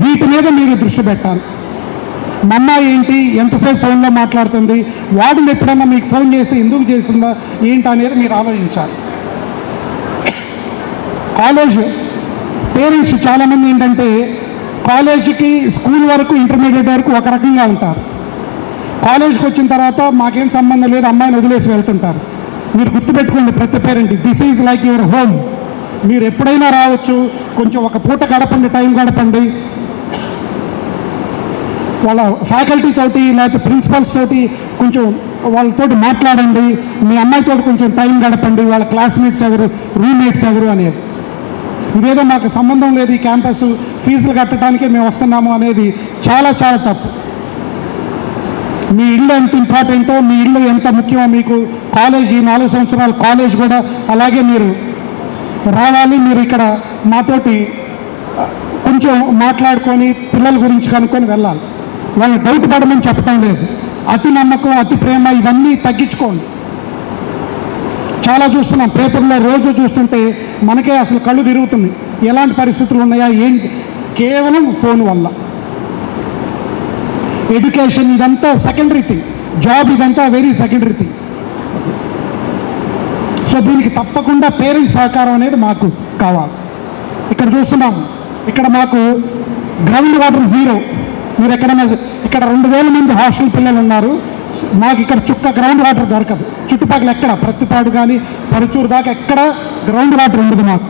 వీటి మీద మీరు దృష్టి పెట్టాలి. మా అమ్మాయి ఏంటి, ఎంతసేపు ఫోన్లో మాట్లాడుతుంది, వాడిని ఎప్పుడన్నా మీకు ఫోన్ చేస్తే ఎందుకు చేసిందా ఏంటి అనేది మీరు ఆలోచించాలి. కాలేజ్ పేరెంట్స్ చాలామంది ఏంటంటే కాలేజీకి, స్కూల్ వరకు, ఇంటర్మీడియట్ వరకు ఒక రకంగా ఉంటారు. కాలేజ్కి వచ్చిన తర్వాత మాకేం సంబంధం లేదు, అమ్మాయిని వదిలేసి వెళ్తుంటారు. మీరు గుర్తుపెట్టుకోండి, ప్రతి parent, this is like your home. మీరు ఎప్పుడైనా రావచ్చు, కొంచెం ఒక పూట గడపండి, టైం గడపండి. వాళ్ళ ఫ్యాకల్టీ తోటి లేకపోతే ప్రిన్సిపల్స్ తోటి కొంచెం వాళ్ళతోటి మాట్లాడండి. మీ అమ్మాయితో కొంచెం టైం గడపండి. వాళ్ళ క్లాస్మేట్స్ ఎవరు, రూమ్మేట్స్ ఎవరు అనేది. ఇదేదో మాకు సంబంధం లేదు, ఈ క్యాంపస్ ఫీజులు కట్టడానికే మేము వస్తున్నాము అనేది చాలా చాలా తప్పు. మీ ఇల్లు ఎంత ఇంపార్టెంటో, మీ ఇల్లు ఎంత ముఖ్యమో మీకు కాలేజ్, ఈ 4 సంవత్సరాల కాలేజ్ కూడా అలాగే మీరు రావాలి. మీరు ఇక్కడ మాతోటి కొంచెం మాట్లాడుకొని పిల్లల గురించి కనుక్కొని వెళ్ళాలి. వాళ్ళని డౌట్ పడమని చెప్పడం లేదు. అతి నమ్మకం, అతి ప్రేమ ఇవన్నీ తగ్గించుకోండి. చాలా చూస్తున్నాం పేపర్లో, రోజు చూస్తుంటే మనకే అసలు కళ్ళు తిరుగుతుంది. ఎలాంటి పరిస్థితులు ఉన్నాయా ఏంటి, కేవలం ఫోన్ వల్ల. ఎడ్యుకేషన్ ఇదంతా సెకండరీ థింగ్, జాబ్ ఇదంతా వెరీ సెకండరీ థింగ్. సో దీనికి తప్పకుండా పేరెంట్స్ సహకారం అనేది మాకు కావాలి. ఇక్కడ చూస్తున్నాం, ఇక్కడ మాకు గ్రౌండ్ వాటర్ జీరో. మీరు ఎక్కడైనా ఇక్కడ 2000 మంది హాస్టల్ పిల్లలు ఉన్నారు. మాకు ఇక్కడ చుక్క గ్రౌండ్ వాటర్ దొరకదు. చుట్టుపక్కల ఎక్కడ, ప్రతిపాడు కానీ పరుచూరు దాకా ఎక్కడ గ్రౌండ్ వాటర్ ఉండదు. మాకు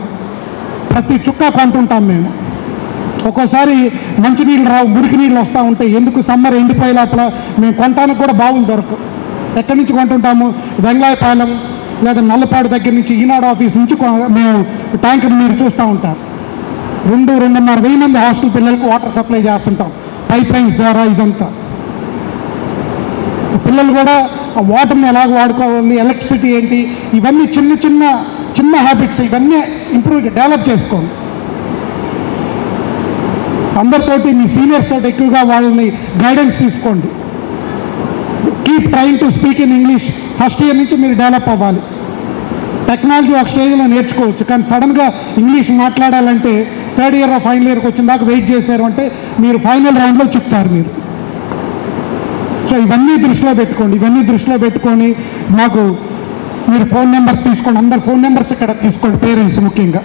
ప్రతి చుక్క కొంటుంటాం మేము. ఒక్కోసారి మంచినీళ్ళు రావు, మురికి నీళ్ళు వస్తూ ఉంటాయి. ఎందుకు, సమ్మర్ ఎండిపోయే లోపల మేము కొనటానికి కూడా బావులు దొరకవు. ఎక్కడి నుంచి కొంటుంటాము, వెంగళాయపాలెం లేదా నల్లపాడు దగ్గర నుంచి, ఈనాడు ఆఫీస్ నుంచి మేము ట్యాంకర్ మీరు చూస్తూ ఉంటారు. 2-2.5 మంది హాస్టల్ పిల్లలకు వాటర్ సప్లై చేస్తుంటాం పైప్ లైన్స్ ద్వారా. ఇదంతా పిల్లలు కూడా ఆ వాటర్ని ఎలాగ వాడుకోవాలి, ఎలక్ట్రిసిటీ ఏంటి, ఇవన్నీ చిన్న చిన్న చిన్న హ్యాబిట్స్, ఇవన్నీ డెవలప్ చేసుకోండి. అందరితోటి, మీ సీనియర్స్ తోటి ఎక్కువగా వాళ్ళని గైడెన్స్ తీసుకోండి. Keep trying to speak in English. First year నుంచి మీరు డెవలప్ అవ్వాలి. టెక్నాలజీ ఒక స్టేజ్లో నేర్చుకోవచ్చు, కానీ సడన్గా ఇంగ్లీష్ మాట్లాడాలంటే 3rd ఇయర్ ఫైనల్ ఇయర్కి వచ్చిన దాకా వెయిట్ చేశారు అంటే మీరు ఫైనల్ రౌండ్లో చిక్కుతారు మీరు. సో ఇవన్నీ దృష్టిలో పెట్టుకోండి. ఇవన్నీ దృష్టిలో పెట్టుకొని మాకు మీరు ఫోన్ నెంబర్స్ తీసుకోండి. అందరు ఫోన్ నెంబర్స్ ఇక్కడ తీసుకోండి, పేరెంట్స్ ముఖ్యంగా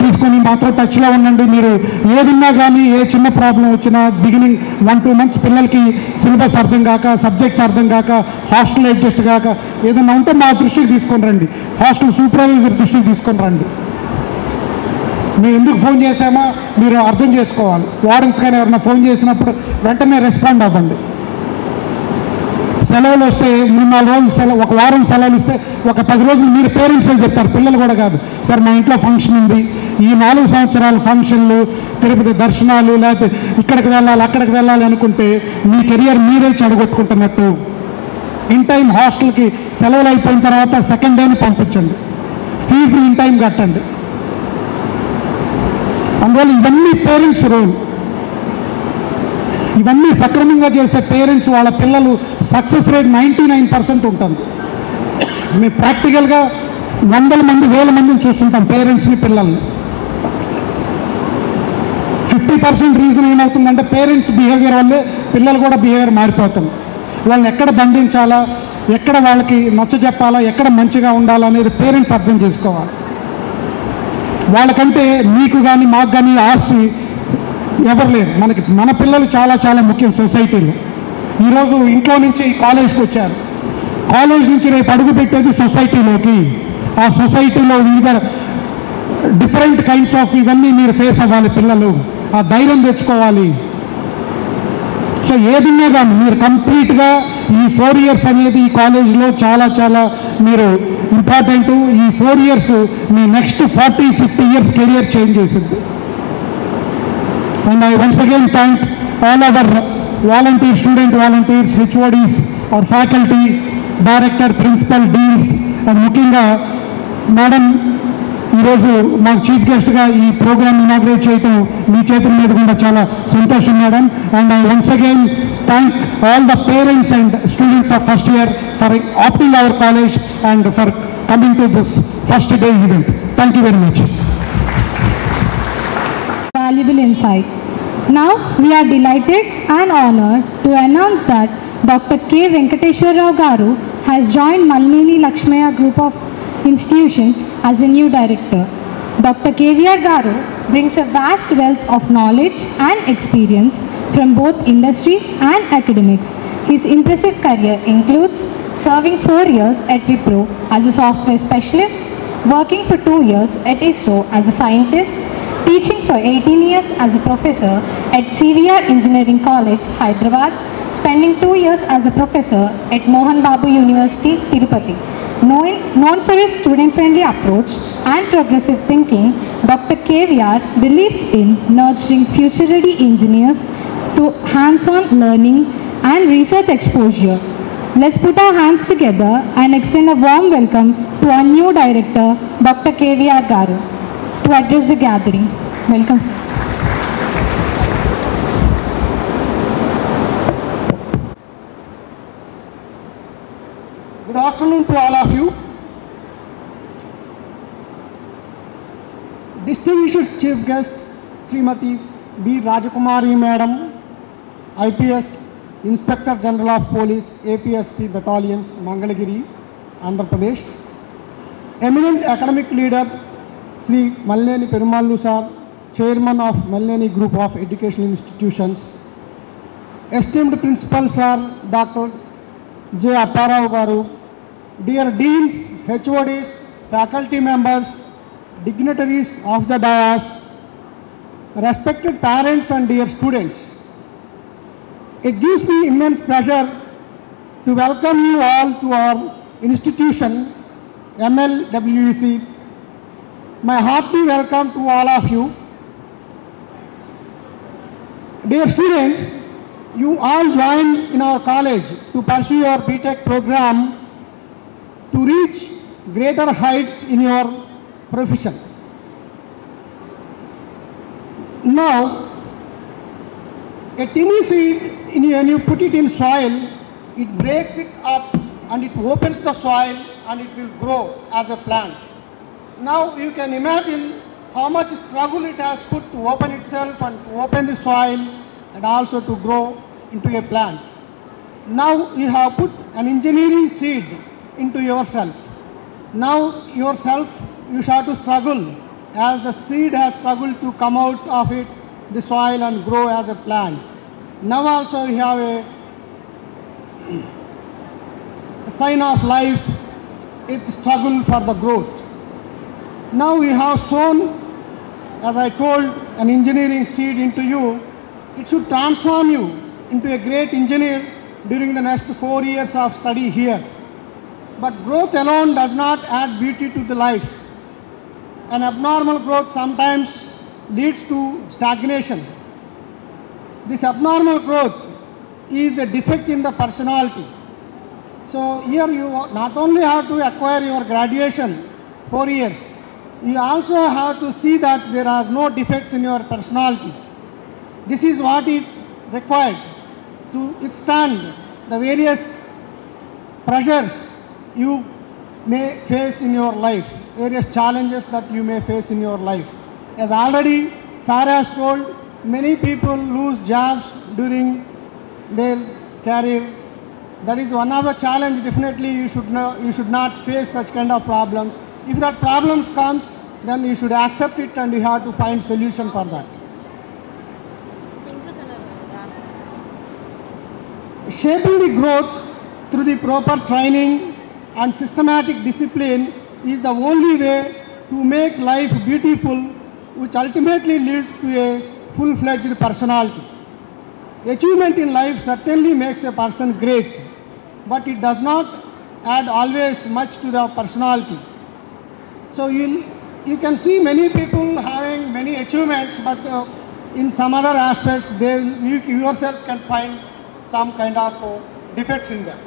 తీసుకొని మాతో టచ్లో ఉండండి. మీరు ఏదున్నా కానీ, ఏ చిన్న ప్రాబ్లం వచ్చినా, బిగినింగ్ 1-2 months పిల్లలకి సిలబస్ అర్థం కాక, సబ్జెక్ట్స్ అర్థం కాక, హాస్టల్ అడ్జస్ట్ కాక ఏదైనా ఉంటే మా దృష్టికి తీసుకొని రండి. హాస్టల్ సూపర్వైజర్ దృష్టికి తీసుకొని రండి. మేము ఎందుకు ఫోన్ చేసామో మీరు అర్థం చేసుకోవాలి. వార్డెన్స్ కానీ ఎవరైనా ఫోన్ చేసినప్పుడు వెంటనే రెస్పాండ్ అవ్వండి. సెలవులు వస్తే 3-4 రోజులు సెలవు, ఒక వారం సెలవులు ఇస్తే ఒక 10 రోజులు మీరు పేరెంట్స్ చెప్తారు, పిల్లలు కూడా కాదు. సార్ మా ఇంట్లో ఫంక్షన్ ఉంది, ఈ 4 సంవత్సరాల ఫంక్షన్లు, తిరుపతి దర్శనాలు, లేకపోతే ఇక్కడికి వెళ్ళాలి అక్కడికి వెళ్ళాలి అనుకుంటే మీ కెరియర్ మీరే చెడగొట్టుకుంటున్నట్టు. ఇన్ టైం హాస్టల్కి సెలవులు అయిపోయిన తర్వాత 2nd డేని పంపించండి. ఫీజులు ఇన్ టైం కట్టండి. అందువల్ల ఇవన్నీ పేరెంట్స్ రోల్. ఇవన్నీ సక్రమంగా చేసే పేరెంట్స్, వాళ్ళ పిల్లలు సక్సెస్ రేట్ 99% ఉంటుంది. మేము ప్రాక్టికల్గా 100 మంది 1000 మందిని చూస్తుంటాం పేరెంట్స్ని, పిల్లల్ని. 50% రీజన్ ఏమవుతుందంటే పేరెంట్స్ బిహేవియర్ వల్లే పిల్లలు కూడా బిహేవియర్ మారిపోతుంది. వాళ్ళని ఎక్కడ బంధించాలా, ఎక్కడ వాళ్ళకి నచ్చ చెప్పాలా, ఎక్కడ మంచిగా ఉండాలా అనేది పేరెంట్స్ అర్థం చేసుకోవాలి. వాళ్ళకంటే మీకు కానీ మాకు కానీ ఆస్తి ఎవరు లేరు. మన పిల్లలు చాలా చాలా ముఖ్యం సొసైటీలో. ఈరోజు ఇంట్లో నుంచి కాలేజ్కి వచ్చారు, కాలేజ్ నుంచి రేపు అడుగు పెట్టేది సొసైటీలోకి. ఆ సొసైటీలో వివిధ డిఫరెంట్ కైండ్స్ ఆఫ్ ఇవన్నీ మీరు ఫేస్ అవ్వాలి. పిల్లలు ఆ ధైర్యం తెచ్చుకోవాలి. సో ఏదన్నా కానీ మీరు కంప్లీట్గా ఈ 4 years అనేది ఈ కాలేజీలో చాలా చాలా మీరు ఇంపార్టెంట్. ఈ 4 years మీ నెక్స్ట్ 40-50 years కెరియర్ చేంజ్ చేసింది. And I once again thank all our volunteers, student volunteers, HODs, our faculty, director, principal, deans, and ముఖ్యంగా మేడం ఈరోజు మాకు చీఫ్ గెస్ట్గా ఈ ప్రోగ్రామ్ ఇనాగ్రేట్ చేయటం మీ చేతుల మీద కూడా చాలా సంతోషం madam. And I once again thank all the parents and students of first year for opting hour college and for coming to this first day event. Thank you very much. Valuable insight. Now we are delighted and honored to announce that Dr. K. Venkateshwar Rao Garu has joined Malneni Lakshmaya Group of Institutions as a new director. Dr. KVR Garu brings a vast wealth of knowledge and experience from both industry and academics. His impressive career includes serving 4 years at Wipro as a software specialist, working for 2 years at ISRO as a scientist, teaching for 18 years as a professor at CVR Engineering College, Hyderabad, spending 2 years as a professor at Mohan Babu University, Tirupati. Known for his student-friendly approach and progressive thinking, Dr. KVR believes in nurturing future-ready engineers through hands-on learning and research exposure. Let's put our hands together and extend a warm welcome to our new director, Dr. KVR Garu, to address the gathering. Welcome, sir. Good afternoon to all of you. Distinguished Chief Guest, Srimati B. Rajakumari Madam, IPS, Inspector General of Police, APSP Battalions, Mangalagiri, Andhra Pradesh. Eminent academic leader, Sri Malneni Perumallu Sir, Chairman of Malneni Group of Educational Institutions. Esteemed Principal Sir, Dr. J. Apparao Garu, dear Deans, HODs, faculty members, dignitaries of the dais, respected parents and dear students. It gives me immense pleasure to welcome you all to our institution, MLWEC. My hearty welcome to all of you. Dear students, you all joined in our college to pursue your BTech program to reach greater heights in your profession. Now, a tiny seed, when you put it in soil, it breaks it up and it opens the soil and it will grow as a plant. Now you can imagine how much struggle it has put to open itself and to open the soil and also to grow into a plant. Now you have put an engineering seed into yourself. Now yourself you have to struggle as the seed has struggled to come out of it, the soil, and grow as a plant. Now also we have a sign of life, it struggle for the growth. Now we have sown, as I told, an engineering seed into you. It should transform you into a great engineer during the next 4 years of study here. But growth alone does not add beauty to the life. An abnormal growth sometimes leads to stagnation. This abnormal growth is a defect in the personality. So here you not only have to acquire your graduation 4 years, you also have to see that there are no defects in your personality. This is what is required to withstand the various pressures you may face in your life, various challenges that you may face in your life. As already Sarah has told, many people lose jobs during their career. That is one of the challenge. Definitely you should not face such kind of problems. If that problems comes, then you should accept it and you have to find solution for that. Shaping the growth through the proper training and systematic discipline is the only way to make life beautiful, which ultimately leads to a full-fledged personality. Achievement in life certainly makes a person great, but it does not add always much to the personality. So you can see many people having many achievements, but in some other aspects, you yourself can find some kind of defects in them.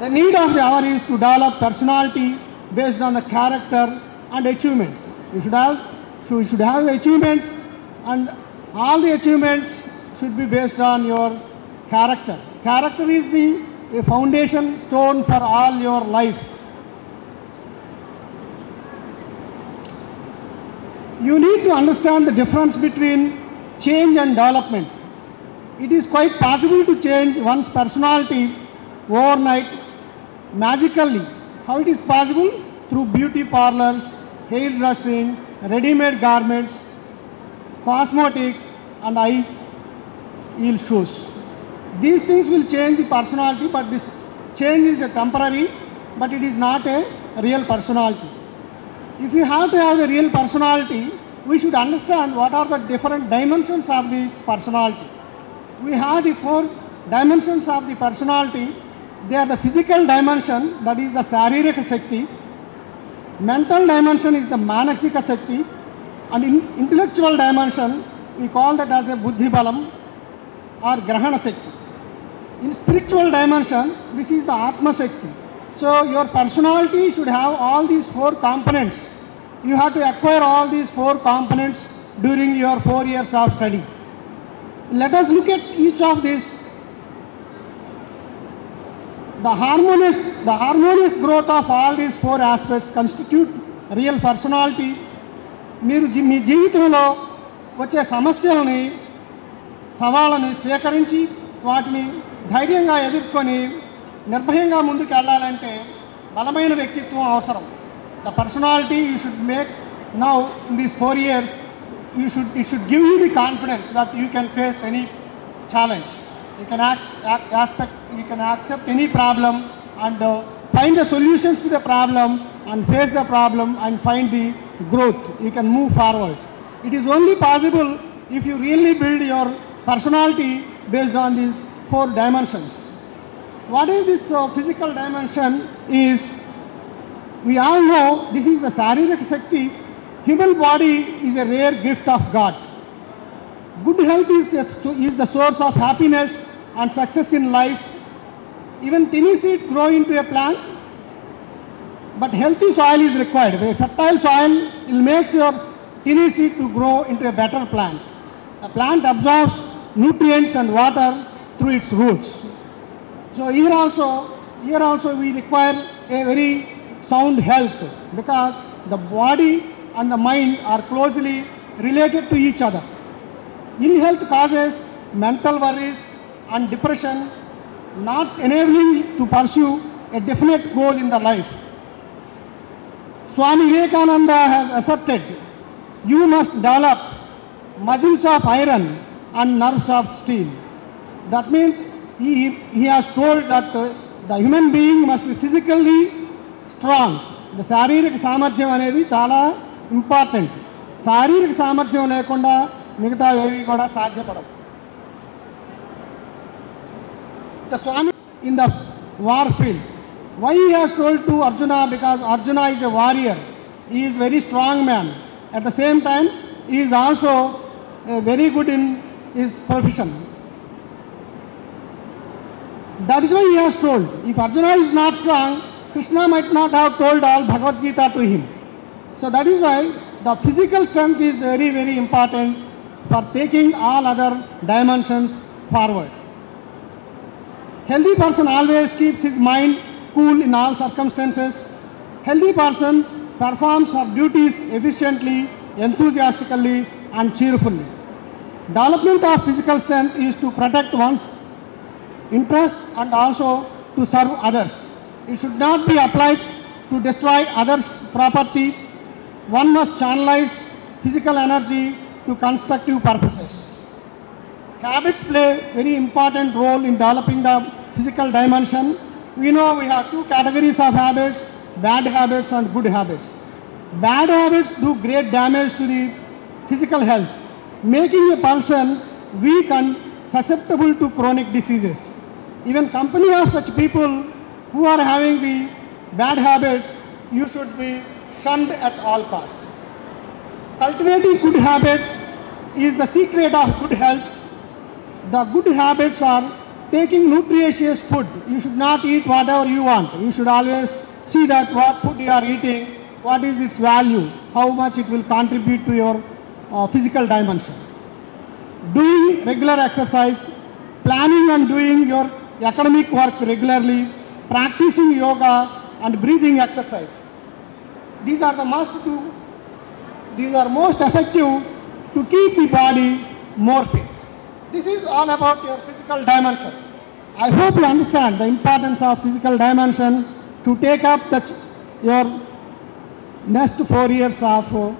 The need of the hour is to develop personality based on the character and achievements. You should have achievements, and all the achievements should be based on your character. Character is the foundation stone for all your life. You need to understand the difference between change and development. It is quite possible to change one's personality overnight, magically. How it is possible? Through beauty parlors, hairdressing, ready-made garments, cosmetics, and high-heel shoes. These things will change the personality, but this change is a temporary, but it is not a real personality. If you have to have a real personality, we should understand what are the different dimensions of this personality. We have the 4 dimensions of the personality. They are the physical dimension, that is the Saririka Shakti. Mental dimension is the Manasika Shakti. And in intellectual dimension, we call that as a Buddhi Balam or Grahana Shakti. In spiritual dimension, this is the Atma Shakti. So your personality should have all these 4 components. You have to acquire all these 4 components during your 4 years of study. Let us look at each of these. The harmonious growth of all these 4 aspects constitute real personality. మీరు మీ జీవితంలో వచ్చే సమస్యలని సవాళ్ళని స్వీకరించి వాటిని ధైర్యంగా ఎదుర్కొని నిర్భయంగా ముందుకు వెళ్ళాలంటే బలమైన వ్యక్తిత్వం అవసరం. The personality you should make now in these 4 years, it should give you the confidence that you can face any challenge. You can accept any problem and find the solutions to the problem and face the problem and find the growth. You can move forward. It is only possible if you really build your personality based on these 4 dimensions. What is this physical dimension is, we all know this is the Saririka Shakti. Human body is a rare gift of God. Good health is the source of happiness and success in life. Even tiny seeds grow into a plant, but healthy soil is required. A fertile soil will make your tiny seed to grow into a better plant. A plant absorbs nutrients and water through its roots. So here also we require a very sound health, because the body and the mind are closely related to each other. Ill health causes mental worries and depression, not enabling to pursue a definite goal in the life. Swami Vivekananda has asserted, you must develop muscles of iron and nerves of steel. That means he has told that the human being must be physically strong. The శారీరక సామర్థ్యం అనేది చాలా important. శారీరక సామర్థ్యం లేకుండా మిగతా ఏవి కూడా సాధ్యపడవు. The Swami in the war field, why he has told to Arjuna? Because Arjuna is a warrior. He is very strong man. At the same time, he is also very good in his profession. That is why he has told. If Arjuna is not strong, Krishna might not have told all Bhagavad Gita to him. So that is why the physical strength is very, very important for taking all other dimensions forward. Healthy person always keeps his mind cool in all circumstances. Healthy person performs her duties efficiently, enthusiastically and cheerfully. Development of physical strength is to protect one's interest and also to serve others. It should not be applied to destroy others' property. One must channelize physical energy to constructive purposes. Habits play very important role in developing the physical dimension. We know we have 2 categories of habits, bad habits and good habits. Bad habits do great damage to the physical health, making a person weak and susceptible to chronic diseases. Even company of such people who are having the bad habits, you should be shunned at all cost. Cultivating good habits is the secret of good health. The good habits are taking nutritious food. You should not eat whatever you want. You should always see that what food you are eating, what is its value, how much it will contribute to your physical dimension. Doing regular exercise, planning and doing your academic work regularly, practicing yoga and breathing exercise. These are the these are most effective to keep the body more fit. This is all about your physical dimension. I hope you understand the importance of physical dimension to take up your next 4 years of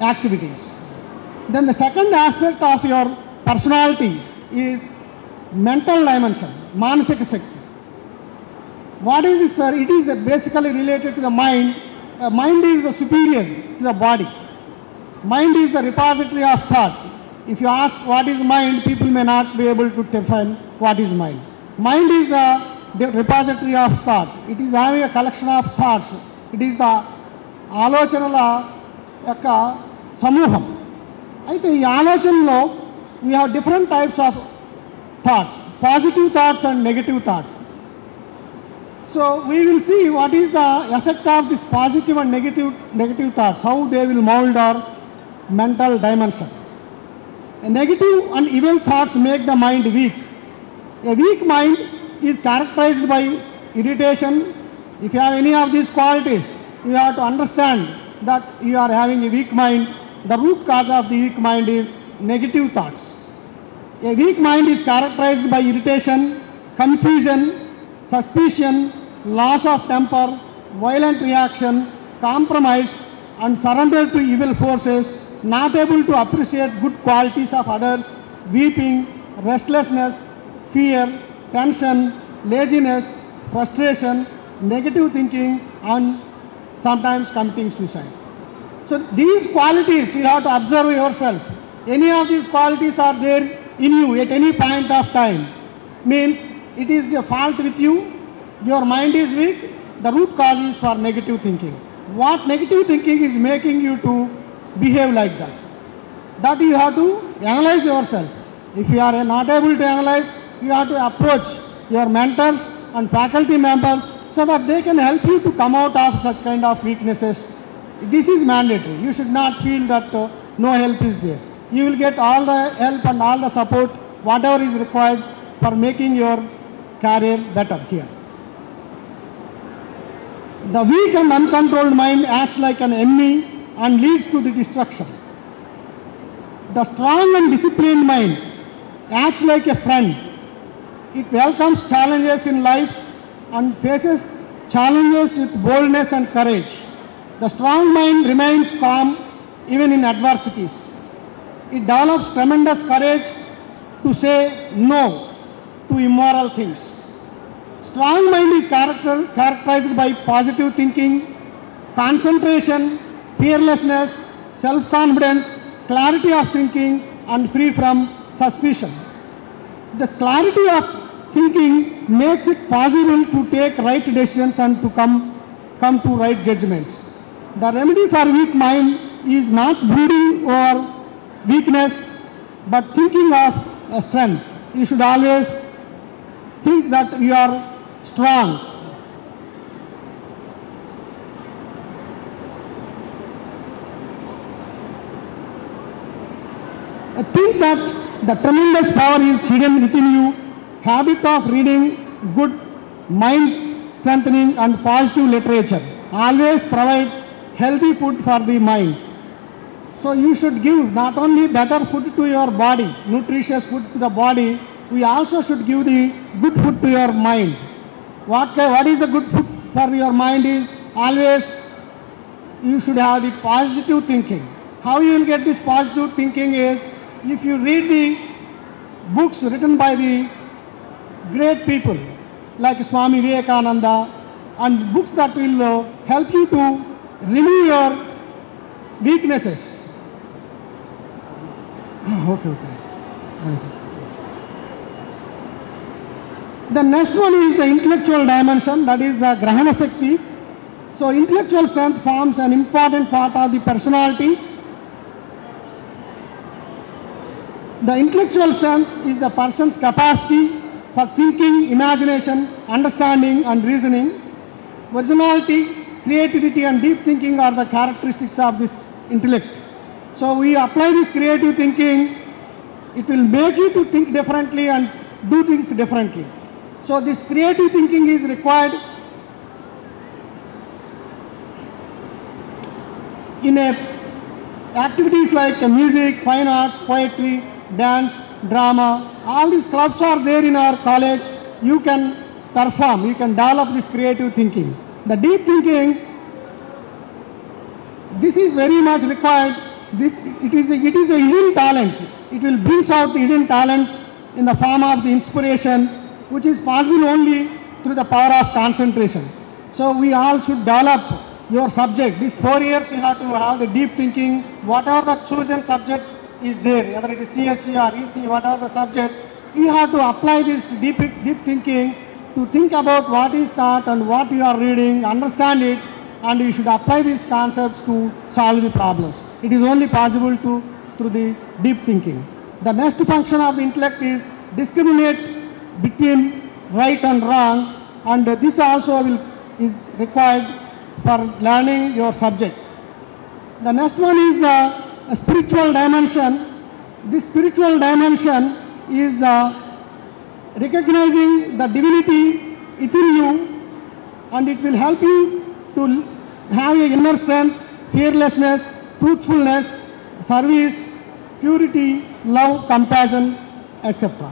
activities. Then the second aspect of your personality is mental dimension, Manasika Shakti. What is this, sir? It is basically related to the mind. Mind is the superior to the body. Mind is the repository of thought. If you ask what is mind, people may not be able to define what is mind. Mind is the repository of thought. It is having a collection of thoughts. It is the ఆలోచనల యొక్క సమూహం. అయితే ఈ ఆలోచనలో we have different types of thoughts, positive thoughts and negative thoughts. So we will see what is the effect of this positive and negative thoughts, how they will mold our mental dimension. A negative and evil thoughts make the mind weak. A weak mind is characterized by irritation. If you have any of these qualities, you have to understand that you are having a weak mind. The root cause of the weak mind is negative thoughts. A weak mind is characterized by irritation, confusion, suspicion, loss of temper, violent reaction, compromise, and surrender to evil forces, not able to appreciate good qualities of others, weeping, restlessness, fear, tension, laziness, frustration, negative thinking, and sometimes committing suicide. So these qualities you have to observe yourself. Any of these qualities are there in you at any point of time, means it is a fault with you. Your mind is weak. The root cause is for negative thinking. What negative thinking is making you to behave like that? That you have to analyze yourself. If you are not able to analyze, you have to approach your mentors and faculty members so that they can help you to come out of such kind of weaknesses. This is mandatory. You should not feel that no help is there. You will get all the help and all the support, whatever is required for making your career better here. The weak and uncontrolled mind acts like an enemy and leads to the destruction. The strong and disciplined mind acts like a friend. It welcomes challenges in life and faces challenges with boldness and courage. The strong mind remains calm even in adversities. It develops tremendous courage to say no to immoral things. Strong mind is characterized by positive thinking, concentration, fearlessness, self-confidence, clarity of thinking, and free from suspicion. This clarity of thinking makes it possible to take right decisions and to come to right judgments. The remedy for weak mind is not brooding over weakness, but thinking of strength. You should always think that you are strong. Think that the tremendous power is hidden within you. Habit of reading good, mind strengthening and positive literature always provides healthy food for the mind. So you should give not only better food to your body, nutritious food to the body, we also should give the good food to your mind. What is the good food for your mind is always you should have the positive thinking. How you will get this positive thinking is if you read the books written by the great people like Swami Vivekananda and books that will help you to remove your weaknesses. Okay. Right. The next one is the intellectual dimension, that is the Grahana Shakti. So intellectual strength forms an important part of the personality. The intellectual strength is the person's capacity for thinking, imagination, understanding and reasoning. originality, creativity and deep thinking are the characteristics of this intellect. So we apply this creative thinking, it will make you to think differently and do things differently. So this creative thinking is required in activities like music, fine arts, poetry, dance, drama. All these clubs are there in our college. You can perform, you can develop this creative thinking. The deep thinking, this is very much required. It is a hidden talent. It will bring out the hidden talents in the form of the inspiration, which is possible only through the power of concentration. So we all should develop your subject. These 4 years you have to have the deep thinking. Whatever the chosen subject is there, whether it is CSE or EC, whatever the subject, you have to apply this deep thinking to think about what is taught and what you are reading, understand it, and you should apply these concepts to solve the problems. It is only possible through the deep thinking. The next function of the intellect is discriminate between right and wrong, and this also is required for learning your subject. The next one is the spiritual dimension. This spiritual dimension is the recognizing the divinity within you, and it will help you to have a inner strength, fearlessness, truthfulness, service, purity, love, compassion, etc.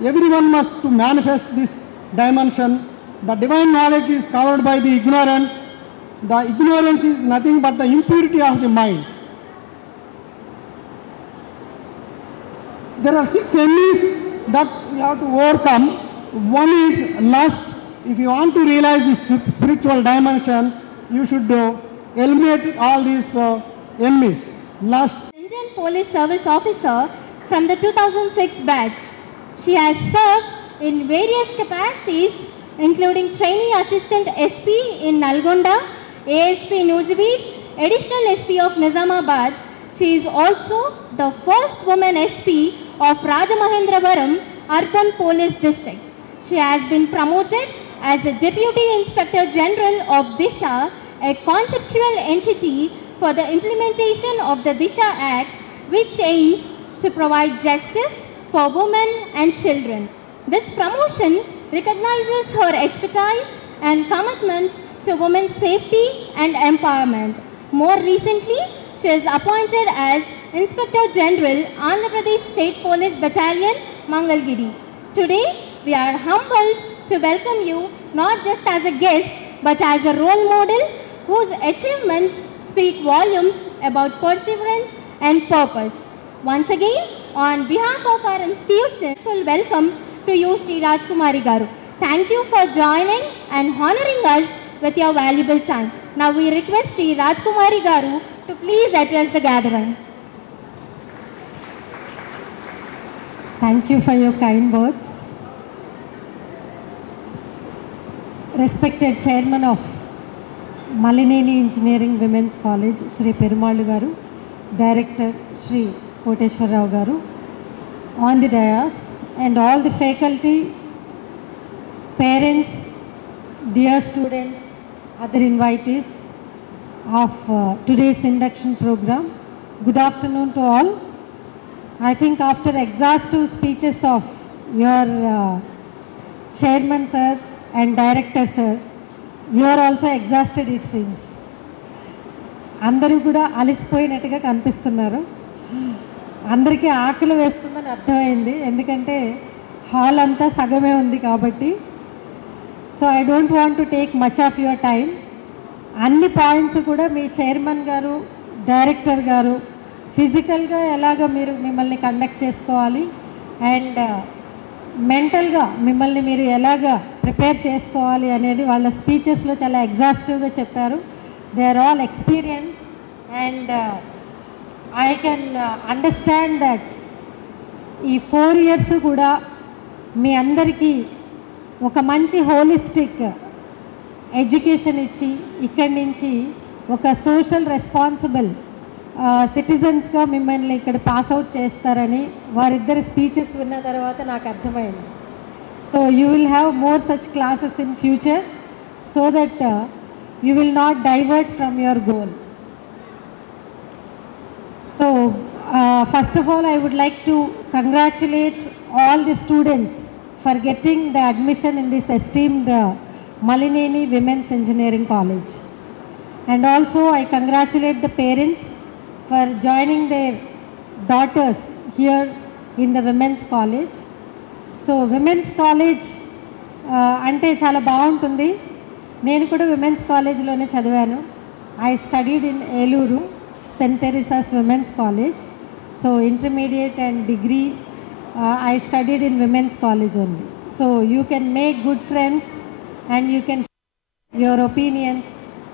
Everyone must to manifest this dimension. The divine knowledge is covered by the ignorance. The ignorance is nothing but the impurity of the mind. There are 6 enemies that we have to overcome. One is lust. If you want to realize this spiritual dimension, you should eliminate all these enemies. Lust. Indian Police Service Officer from the 2006 batch. She has served in various capacities, including Trainee Assistant SP in Nalgonda, ASP Nuzibid, Additional SP of Nizamabad. She is also the first woman SP of Rajamahendravaram Urban Police District. She has been promoted as the Deputy Inspector General of Disha, a conceptual entity for the implementation of the Disha Act, which aims to provide justice for women and children. This promotion recognizes her expertise and commitment to women's safety and empowerment. More recently, she is appointed as Inspector General, Andhra Pradesh State Police Battalion, Mangalgiri. Today, we are humbled to welcome you not just as a guest, but as a role model whose achievements speak volumes about perseverance and purpose. Once again, on behalf of our institution, welcome to you, Sri Rajkumari Garu. Thank you for joining and honoring us with your valuable time. Now we request Sri Rajkumari Garu to please address the gathering. Thank you for your kind words. Respected Chairman of Malineni Engineering Women's College, Shri Perumallu Garu, Director Shri Koteshwar Rao Garu, on the dais, and all the faculty, parents, dear students, other invitees of today's induction program. Good afternoon to all. I think after exhaustive speeches of your Chairman sir and Director sir, you are also exhausted it seems. అందరూ కూడా అలసిపోయినట్టుగా కనిపిస్తున్నారు. అందరికీ ఆకలి వేస్తుందని అర్థమైంది, ఎందుకంటే hall అంతా సగమే ఉంది కాబట్టి. So I don't want to take much of your time. అన్ని పాయింట్స్ కూడా మీ చైర్మన్ గారు, డైరెక్టర్ గారు ఫిజికల్గా ఎలాగ మీరు మిమ్మల్ని కండక్ట్ చేసుకోవాలి అండ్ మెంటల్గా మిమ్మల్ని మీరు ఎలాగ ప్రిపేర్ చేసుకోవాలి అనేది వాళ్ళ స్పీచెస్లో చాలా ఎగ్జాస్టివ్గా చెప్పారు. They are all experience and I can understand that ఈ 4 years కూడా మీ అందరికీ ఒక మంచి హోలిస్టిక్ ఎడ్యుకేషన్ ఇచ్చి ఇక్కడి నుంచి ఒక సోషల్ రెస్పాన్సిబుల్ సిటిజన్స్గా మిమ్మల్ని ఇక్కడ పాస్అవుట్ చేస్తారని వారిద్దరి స్పీచెస్ విన్న తర్వాత నాకు అర్థమైంది. So you will have more such classes in future so that you will not divert from your goal. So first of all, I would like to congratulate all the students for getting the admission in this esteemed Malineni Women's Engineering College. And also I congratulate the parents for joining their daughters here in the Women's College. So Women's College అంటే చాలా బాగుంటుంది. నేను కూడా women's కాలేజ్లోనే చదివాను. I studied in Eluru Saint థెరిసాస్ women's college. So intermediate and degree I studied in women's college only. So you can make good friends and you can share your opinions.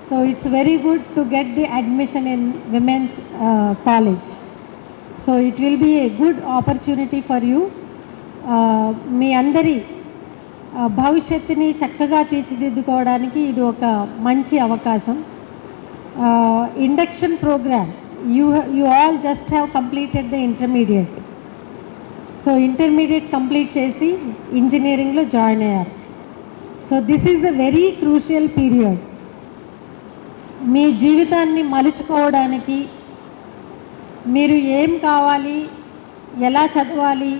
So it's very good to get the admission in women's college. So it will be a good opportunity for you. మీ అందరి భవిష్యత్తుని చక్కగా తీర్చిదిద్దుకోవడానికి ఇది ఒక మంచి అవకాశం. Induction program, you all just have completed the intermediate. So intermediate complete చేసి ఇంజనీరింగ్లో జాయిన్ అయ్యారు. So this is a very crucial period. మీ జీవితాన్ని మలుచుకోవడానికి మీరు ఏం కావాలి, ఎలా చదవాలి,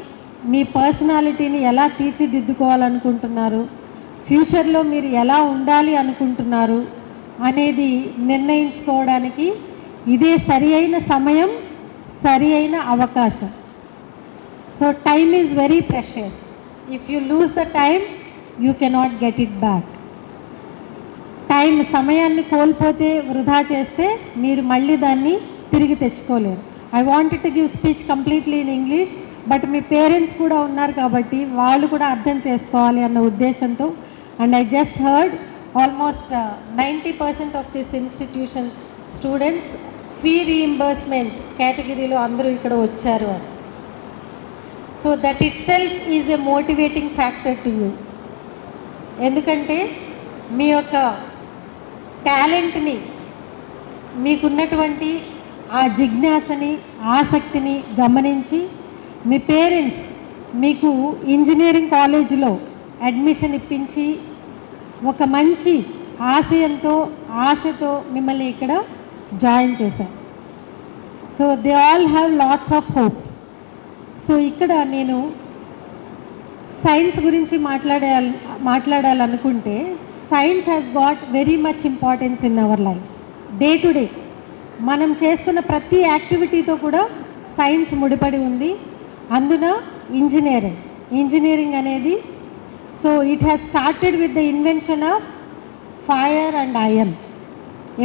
మీ పర్సనాలిటీని ఎలా తీర్చిదిద్దుకోవాలనుకుంటున్నారు, ఫ్యూచర్లో మీరు ఎలా ఉండాలి అనుకుంటున్నారు అనేది నిర్ణయించుకోవడానికి ఇదే సరి అయిన సమయం, సరి అయిన అవకాశం. So time is very precious. If you lose the time, you cannot get it back. Time సమయాన్ని కోల్పోతే, వృధా చేస్తే మీరు మళ్ళీ దాన్ని తిరిగి తెచ్చుకోలేరు. I wanted to give speech completely in English, but మీ పేరెంట్స్ కూడా ఉన్నారు కాబట్టి వాళ్ళు కూడా అర్థం చేసుకోవాలి అన్న ఉద్దేశంతో. And I just heard almost 90% of this institution students fee reimbursement కేటగిరీలో అందరూ ఇక్కడ వచ్చారు అని. So that itself is a motivating factor to you. ఎందుకంటే మీ యొక్క టాలెంట్ని, మీకున్నటువంటి ఆ జిజ్ఞాసని, ఆసక్తిని గమనించి మీ పేరెంట్స్ మీకు ఇంజనీరింగ్ కాలేజీలో అడ్మిషన్ ఇప్పించి ఒక మంచి ఆశయంతో, ఆశతో మిమ్మల్ని ఇక్కడ జాయిన్ చేశారు. So they all have lots of hopes. So ఇక్కడ నేను సైన్స్ గురించి మాట్లాడాలనుకుంటే, science has got very much importance in our lives. Day to day మనం చేస్తున్న ప్రతి యాక్టివిటీతో కూడా సైన్స్ ముడిపడి ఉంది. అందున ఇంజనీరింగ్ అనేది, so it has started with the invention of fire and iron.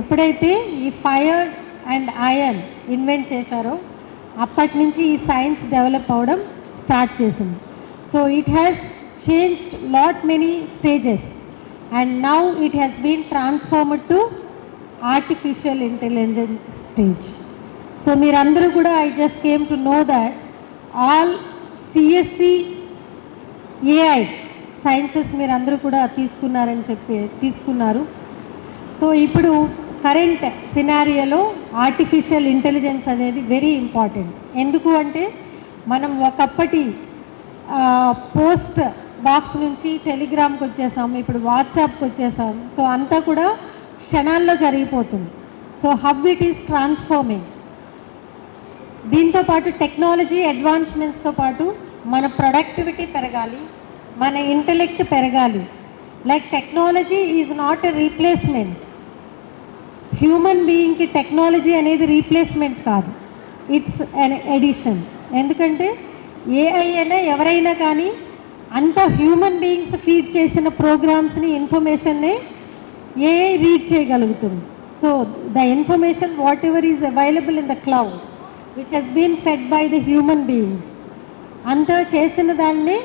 ఎప్పుడైతే ఈ ఫైర్ అండ్ ఐరన్ ఇన్వెంట్ చేశారో అప్పటి నుంచి ఈ సైన్స్ డెవలప్ అవ్వడం స్టార్ట్ చేసింది. So it has changed lot many stages and now it has been transformed to artificial intelligence stage. So మీరందరూ కూడా I just came to know that all CSC AI sciences మీరందరూ కూడా తీసుకున్నారు. So ఇప్పుడు current సినారియోలో artificial intelligence అనేది very important. ఎందుకు అంటే మనం ఒకప్పటి పోస్ట్ బాక్స్ నుంచి టెలిగ్రామ్కి వచ్చేసాము, ఇప్పుడు వాట్సాప్కి వచ్చేసాము. సో అంతా కూడా క్షణాల్లో జరిగిపోతుంది. So how it is transforming. దీంతోపాటు టెక్నాలజీ అడ్వాన్స్మెంట్స్తో పాటు మన ప్రొడక్టివిటీ పెరగాలి, మన ఇంటెలెక్ట్ పెరగాలి. Like technology is not a replacement. Human బీయింగ్కి టెక్నాలజీ అనేది రీప్లేస్మెంట్ కాదు, ఇట్స్ అన్ ఎడిషన్. ఎందుకంటే ఏఐ అయినా ఎవరైనా కానీ అంత హ్యూమన్ బీయింగ్స్ ఫీడ్ చేసిన ప్రోగ్రామ్స్ని, ఇన్ఫర్మేషన్ని ఏఐ రీడ్ చేయగలుగుతుంది. So the information whatever is available in the cloud which has been fed by the human beings, అంత చేసిన దాన్ని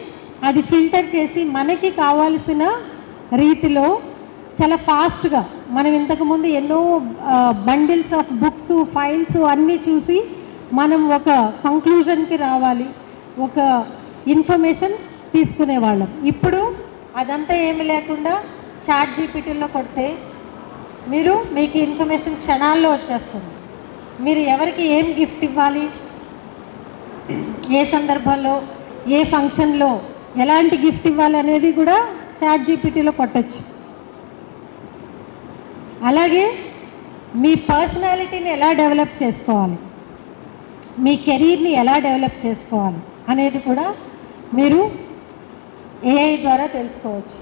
అది ఫిల్టర్ చేసి మనకి కావాల్సిన రీతిలో చాలా ఫాస్ట్గా, మనం ఇంతకుముందు ఎన్నో బండిల్స్ ఆఫ్ బుక్స్, ఫైల్స్ అన్నీ చూసి మనం ఒక కంక్లూజన్కి రావాలి, ఒక ఇన్ఫర్మేషన్ తీసుకునేవాళ్ళం. ఇప్పుడు అదంతా ఏమి లేకుండా చాట్ జీపీటీలో కొడితే మీకు ఇన్ఫర్మేషన్ క్షణాల్లో వచ్చేస్తుంది. మీరు ఎవరికి ఏం గిఫ్ట్ ఇవ్వాలి, ఏ సందర్భంలో, ఏ ఫంక్షన్లో ఎలాంటి గిఫ్ట్ ఇవ్వాలి అనేది కూడా చాట్ జీపీటీలో కొట్టచ్చు. అలాగే మీ పర్సనాలిటీని ఎలా డెవలప్ చేసుకోవాలి, మీ కెరీర్ని ఎలా డెవలప్ చేసుకోవాలి అనేది కూడా మీరు ఏఐ ద్వారా తెలుసుకోవచ్చు.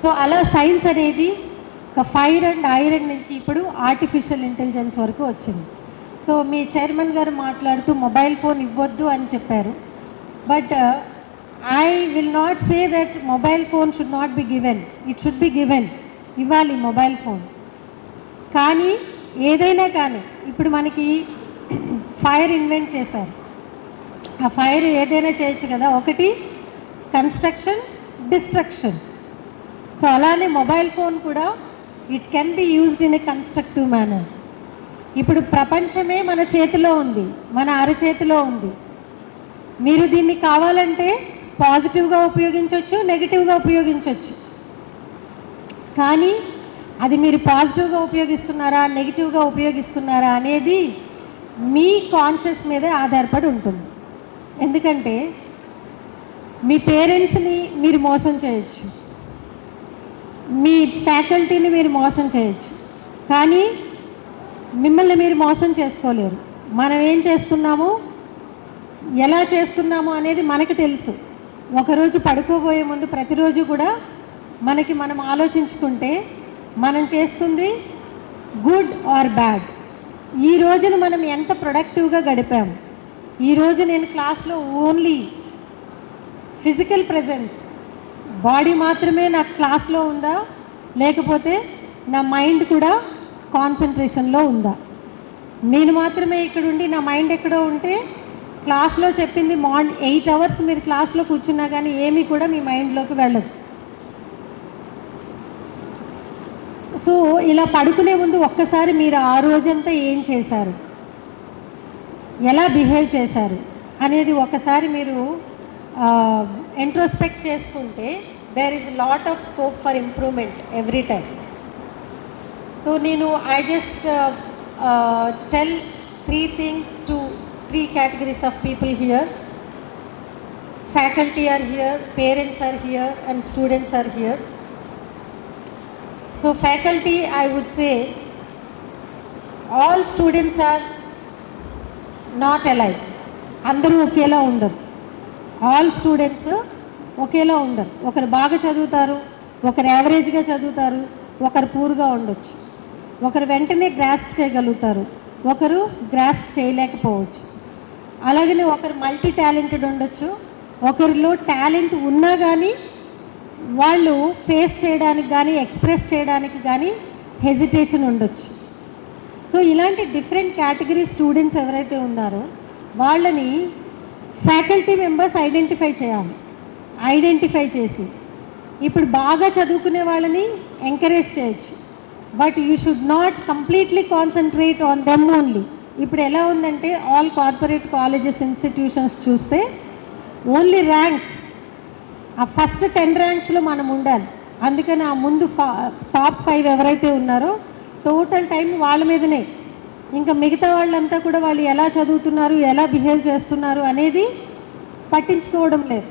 సో అలా సైన్స్ అనేది ఒక ఫైర్ అండ్ ఐరన్ నుంచి ఇప్పుడు ఆర్టిఫిషియల్ ఇంటెలిజెన్స్ వరకు వచ్చింది. సో మీ చైర్మన్ గారు మాట్లాడుతూ మొబైల్ ఫోన్ ఇవ్వద్దు అని చెప్పారు. But I will not say that mobile phone should not be given, it should be given, ఇవ్వాలి మొబైల్ ఫోన్. కానీ ఏదైనా కానీ ఇప్పుడు మనకి ఫైర్ ఇన్వెంట్ చేశారు, ఆ ఫైర్ ఏదైనా చేయొచ్చు కదా, ఒకటి కన్స్ట్రక్షన్, డిస్ట్రక్షన్. సో అలానే మొబైల్ ఫోన్ కూడా it can be used in a constructive manner. ఇప్పుడు ప్రపంచమే మన చేతిలో ఉంది, మన అరచేతిలో ఉంది. మీరు దీన్ని కావాలంటే పాజిటివ్గా ఉపయోగించవచ్చు, నెగిటివ్గా ఉపయోగించవచ్చు. కానీ అది మీరు పాజిటివ్గా ఉపయోగిస్తున్నారా, నెగిటివ్గా ఉపయోగిస్తున్నారా అనేది మీ కాన్షియస్ మీదే ఆధారపడి ఉంటుంది. ఎందుకంటే మీ పేరెంట్స్ని మీరు మోసం చేయొచ్చు, మీ ఫ్యాకల్టీని మీరు మోసం చేయొచ్చు, కానీ మిమ్మల్ని మీరు మోసం చేసుకోలేరు. మనం ఏం చేస్తున్నాము, ఎలా చేస్తున్నాము అనేది మనకు తెలుసు. ఒకరోజు పడుకోబోయే ముందు ప్రతిరోజు కూడా మనం ఆలోచించుకుంటే మనం చేస్తుంది గుడ్ ఆర్ బ్యాడ్, ఈ రోజును మనం ఎంత ప్రొడక్టివ్గా గడిపాము, ఈరోజు నేను క్లాస్లో ఓన్లీ ఫిజికల్ ప్రెజెన్స్, బాడీ మాత్రమే నాకు క్లాస్లో ఉందా, లేకపోతే నా మైండ్ కూడా కాన్సన్ట్రేషన్లో ఉందా, నేను మాత్రమే ఇక్కడ ఉండి నా మైండ్ ఎక్కడో ఉంటే క్లాస్లో చెప్పింది 8 hours మీరు క్లాస్లో కూర్చున్నా కానీ ఏమీ కూడా మీ మైండ్లోకి వెళ్ళదు. సో ఇలా పడుకునే ముందు ఒక్కసారి మీరు ఆ రోజంతా ఏం చేశారు, ఎలా బిహేవ్ చేశారు అనేది ఒకసారి మీరు ఇంట్రోస్పెక్ట్ చేసుకుంటే there is lot of scope for improvement every time. So నేను I just tell 3 things to 3 categories of people here. Faculty are here, parents are here, and students are here. So faculty, I would say all students are not alike. అందరూ ఒకేలా ఉండరు, all students ఒకేలా ఉండరు. ఒకరు బాగా చదువుతారు, ఒకరు యావరేజ్గా చదువుతారు, ఒకరు పూర్గా ఉండొచ్చు, ఒకరు వెంటనే గ్రాస్ప్ చేయగలుగుతారు, ఒకరు గ్రాస్ప్ చేయలేకపోవచ్చు. అలాగనే ఒకరు మల్టీ టాలెంటెడ్ ఉండొచ్చు, ఒకరిలో టాలెంట్ ఉన్నా కానీ వాళ్ళు ఫేస్ చేయడానికి కానీ ఎక్స్ప్రెస్ చేయడానికి కానీ హెజిటేషన్ ఉండొచ్చు. సో ఇలాంటి డిఫరెంట్ కేటగిరీ స్టూడెంట్స్ ఎవరైతే ఉన్నారో వాళ్ళని ఫ్యాకల్టీ మెంబర్స్ ఐడెంటిఫై చేయాలి. ఐడెంటిఫై చేసి ఇప్పుడు బాగా చదువుకునే వాళ్ళని ఎంకరేజ్ చేయొచ్చు, but you should not completely concentrate on them only. ఇప్పుడు ఎలా ఉందంటే ఆల్ కార్పొరేట్ కాలేజెస్, ఇన్స్టిట్యూషన్స్ చూస్తే ఓన్లీ ర్యాంక్స్, ఆ ఫస్ట్ 10 ranksలో మనం ఉండాలి. అందుకని ఆ ముందు టాప్ 5 ఎవరైతే ఉన్నారో టోటల్ టైం వాళ్ళ మీదనే, ఇంకా మిగతా వాళ్ళంతా కూడా వాళ్ళు ఎలా చదువుతున్నారు, ఎలా బిహేవ్ చేస్తున్నారు అనేది పట్టించుకోవడం లేదు.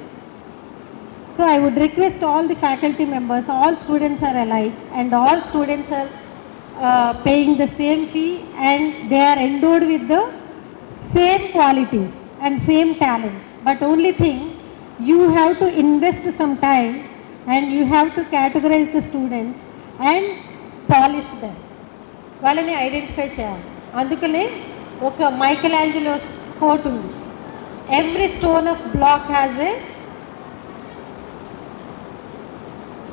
So I would request all the faculty members, all students are alike and all students are paying the same fee and they are endowed with the same qualities and same talents. But only thing, you have to invest some time and you have to categorize the students and polish them. వాళ్ళని identify చేయాలి. అందుకనే ఒక Michelangelo's quote ఉంది, every stone of block has a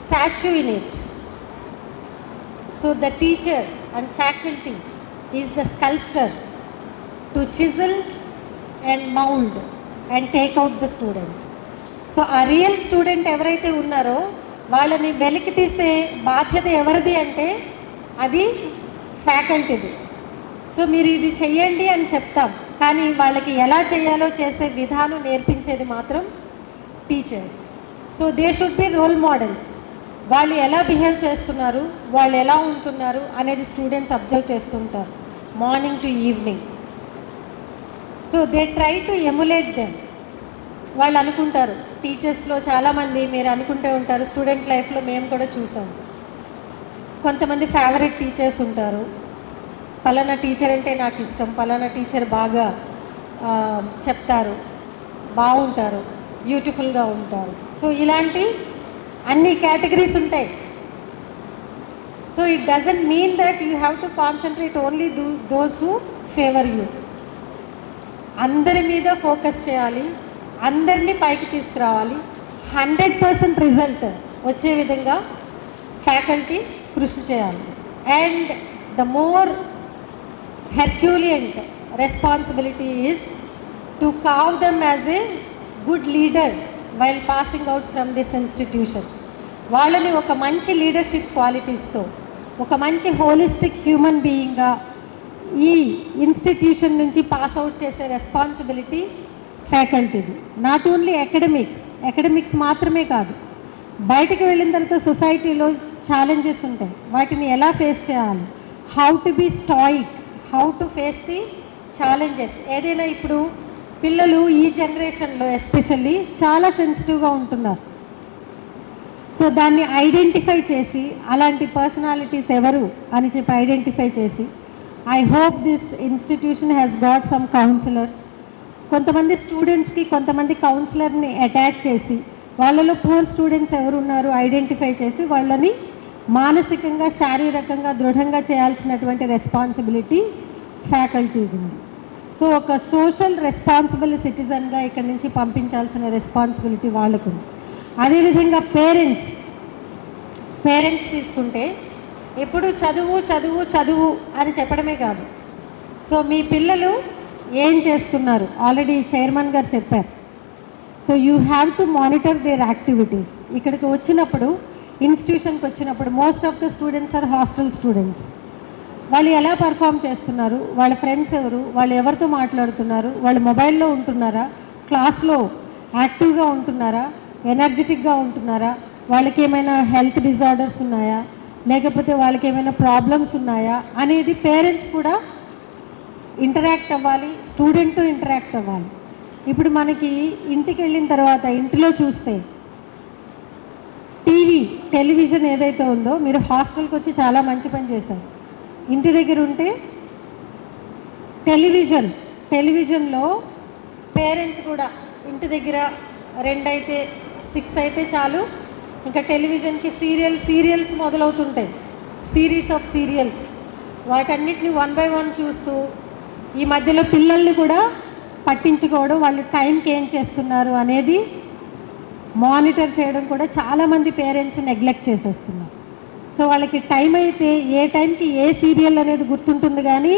statue in it. So the teacher and faculty is the sculptor to chisel and mold and take out the student. So a real student ఎవరైతే ఉన్నారో వాళ్ళని వెలికి తీసే బాధ్యత ఎవరిది అంటే అది ఫ్యాకల్టీది. సో మీరు ఇది చెయ్యండి అని చెప్తాం, కానీ వాళ్ళకి ఎలా చేయాలో చేసే విధానం నేర్పించేది మాత్రం teachers. So they should be role models. వాళ్ళు ఎలా బిహేవ్ చేస్తున్నారు, వాళ్ళు ఎలా ఉంటున్నారు అనేది స్టూడెంట్స్ అబ్జర్వ్ చేస్తుంటారు morning to evening. So they try to emulate them. వాళ్ళు అనుకుంటారు, టీచర్స్లో చాలామంది మీరు అనుకుంటూ ఉంటారు, స్టూడెంట్ లైఫ్లో మేము కూడా చూసాం, కొంతమంది ఫేవరెట్ టీచర్స్ ఉంటారు. పలానా టీచర్ అంటే నాకు ఇష్టం, పలానా టీచర్ బాగా చెప్తారు, బాగుంటారు, బ్యూటిఫుల్గా ఉంటారు. సో ఇలాంటి అన్ని కేటగిరీస్ ఉంటాయి. So it doesn't mean that you have to concentrate only those who favour you. అందరి మీద ఫోకస్ చేయాలి, అందరినీ పైకి తీసుకురావాలి. 100% రిజల్ట్ వచ్చే విధంగా ఫ్యాకల్టీ కృషి చేయాలి. And the more herculean responsibility is to carve them as a good leader while passing out from this institution. వాళ్ళని ఒక మంచి లీడర్షిప్ క్వాలిటీస్తో, ఒక మంచి హోలిస్టిక్ హ్యూమన్ బీయింగ్గా ఈ ఇన్స్టిట్యూషన్ నుంచి పాస్ అవుట్ చేసే రెస్పాన్సిబిలిటీ ఫ్యాకల్టీది. నాట్ ఓన్లీ అకాడమిక్స్ మాత్రమే కాదు, బయటకు వెళ్ళిన తర్వాత సొసైటీలో ఛాలెంజెస్ ఉంటాయి, వాటిని ఎలా ఫేస్ చేయాలి, how to be stoic, how to face the challenges. ఏదైనా ఇప్పుడు పిల్లలు ఈ జనరేషన్లో ఎస్పెషల్లీ చాలా సెన్సిటివ్గా ఉంటున్నారు. సో దాన్ని ఐడెంటిఫై చేసి అలాంటి పర్సనాలిటీస్ ఎవరు అని చెప్పి ఐడెంటిఫై చేసి, I hope this institution has got some counsellors. కొంతమంది స్టూడెంట్స్కి కొంతమంది కౌన్సిలర్ని అటాచ్ చేసి వాళ్ళలో పూర్ స్టూడెంట్స్ ఎవరు ఉన్నారు ఐడెంటిఫై చేసి వాళ్ళని మానసికంగా శారీరకంగా దృఢంగా చేయాల్సినటువంటి రెస్పాన్సిబిలిటీ ఫ్యాకల్టీ ఉంది. సో ఒక సోషల్ రెస్పాన్సిబుల్ సిటిజన్గా ఇక్కడి నుంచి పంపించాల్సిన రెస్పాన్సిబిలిటీ వాళ్ళకు ఉంది. అదేవిధంగా పేరెంట్స్ తీసుకుంటే ఎప్పుడు చదువు చదువు చదువు అని చెప్పడమే కాదు. సో మీ పిల్లలు ఏం చేస్తున్నారు ఆల్రెడీ చైర్మన్ గారు చెప్పారు. So you have to monitor their activities. ఇక్కడికి వచ్చినప్పుడు, ఇన్స్టిట్యూషన్కి వచ్చినప్పుడు most of the students are hostel students. వాళ్ళు ఎలా పర్ఫామ్ చేస్తున్నారు, వాళ్ళ ఫ్రెండ్స్ ఎవరు, వాళ్ళు ఎవరితో మాట్లాడుతున్నారు, వాళ్ళు మొబైల్లో ఉంటున్నారా, క్లాస్లో యాక్టివ్గా ఉంటున్నారా, ఎనర్జెటిక్గా ఉంటున్నారా, వాళ్ళకి ఏమైనా హెల్త్ డిజార్డర్స్ ఉన్నాయా, లేకపోతే వాళ్ళకి ఏమైనా ప్రాబ్లమ్స్ ఉన్నాయా అనేది పేరెంట్స్ కూడా ఇంటరాక్ట్ అవ్వాలి, స్టూడెంట్తో ఇంటరాక్ట్ అవ్వాలి. ఇప్పుడు మనకి ఇంటికి వెళ్ళిన తర్వాత ఇంటిలో చూస్తే టెలివిజన్ ఏదైతే ఉందో, మీరు హాస్టల్కి వచ్చి చాలా మంచి పని చేశారు. ఇంటి దగ్గర ఉంటే టెలివిజన్లో పేరెంట్స్ కూడా ఇంటి దగ్గర 2 అయితే 6 అయితే చాలు, ఇంకా టెలివిజన్కి సీరియల్స్ మొదలవుతుంటాయి, సిరీస్ ఆఫ్ సీరియల్స్. వాటన్నిటిని 1 by 1 చూస్తూ ఈ మధ్యలో పిల్లల్ని కూడా పట్టించుకోవడం, వాళ్ళు టైంకి ఏం చేస్తున్నారు అనేది మానిటర్ చేయడం కూడా చాలామంది పేరెంట్స్ నెగ్లెక్ట్ చేసేస్తున్నారు. సో వాళ్ళకి టైం అయితే ఏ టైంకి ఏ సీరియల్ అనేది గుర్తుంటుంది, కానీ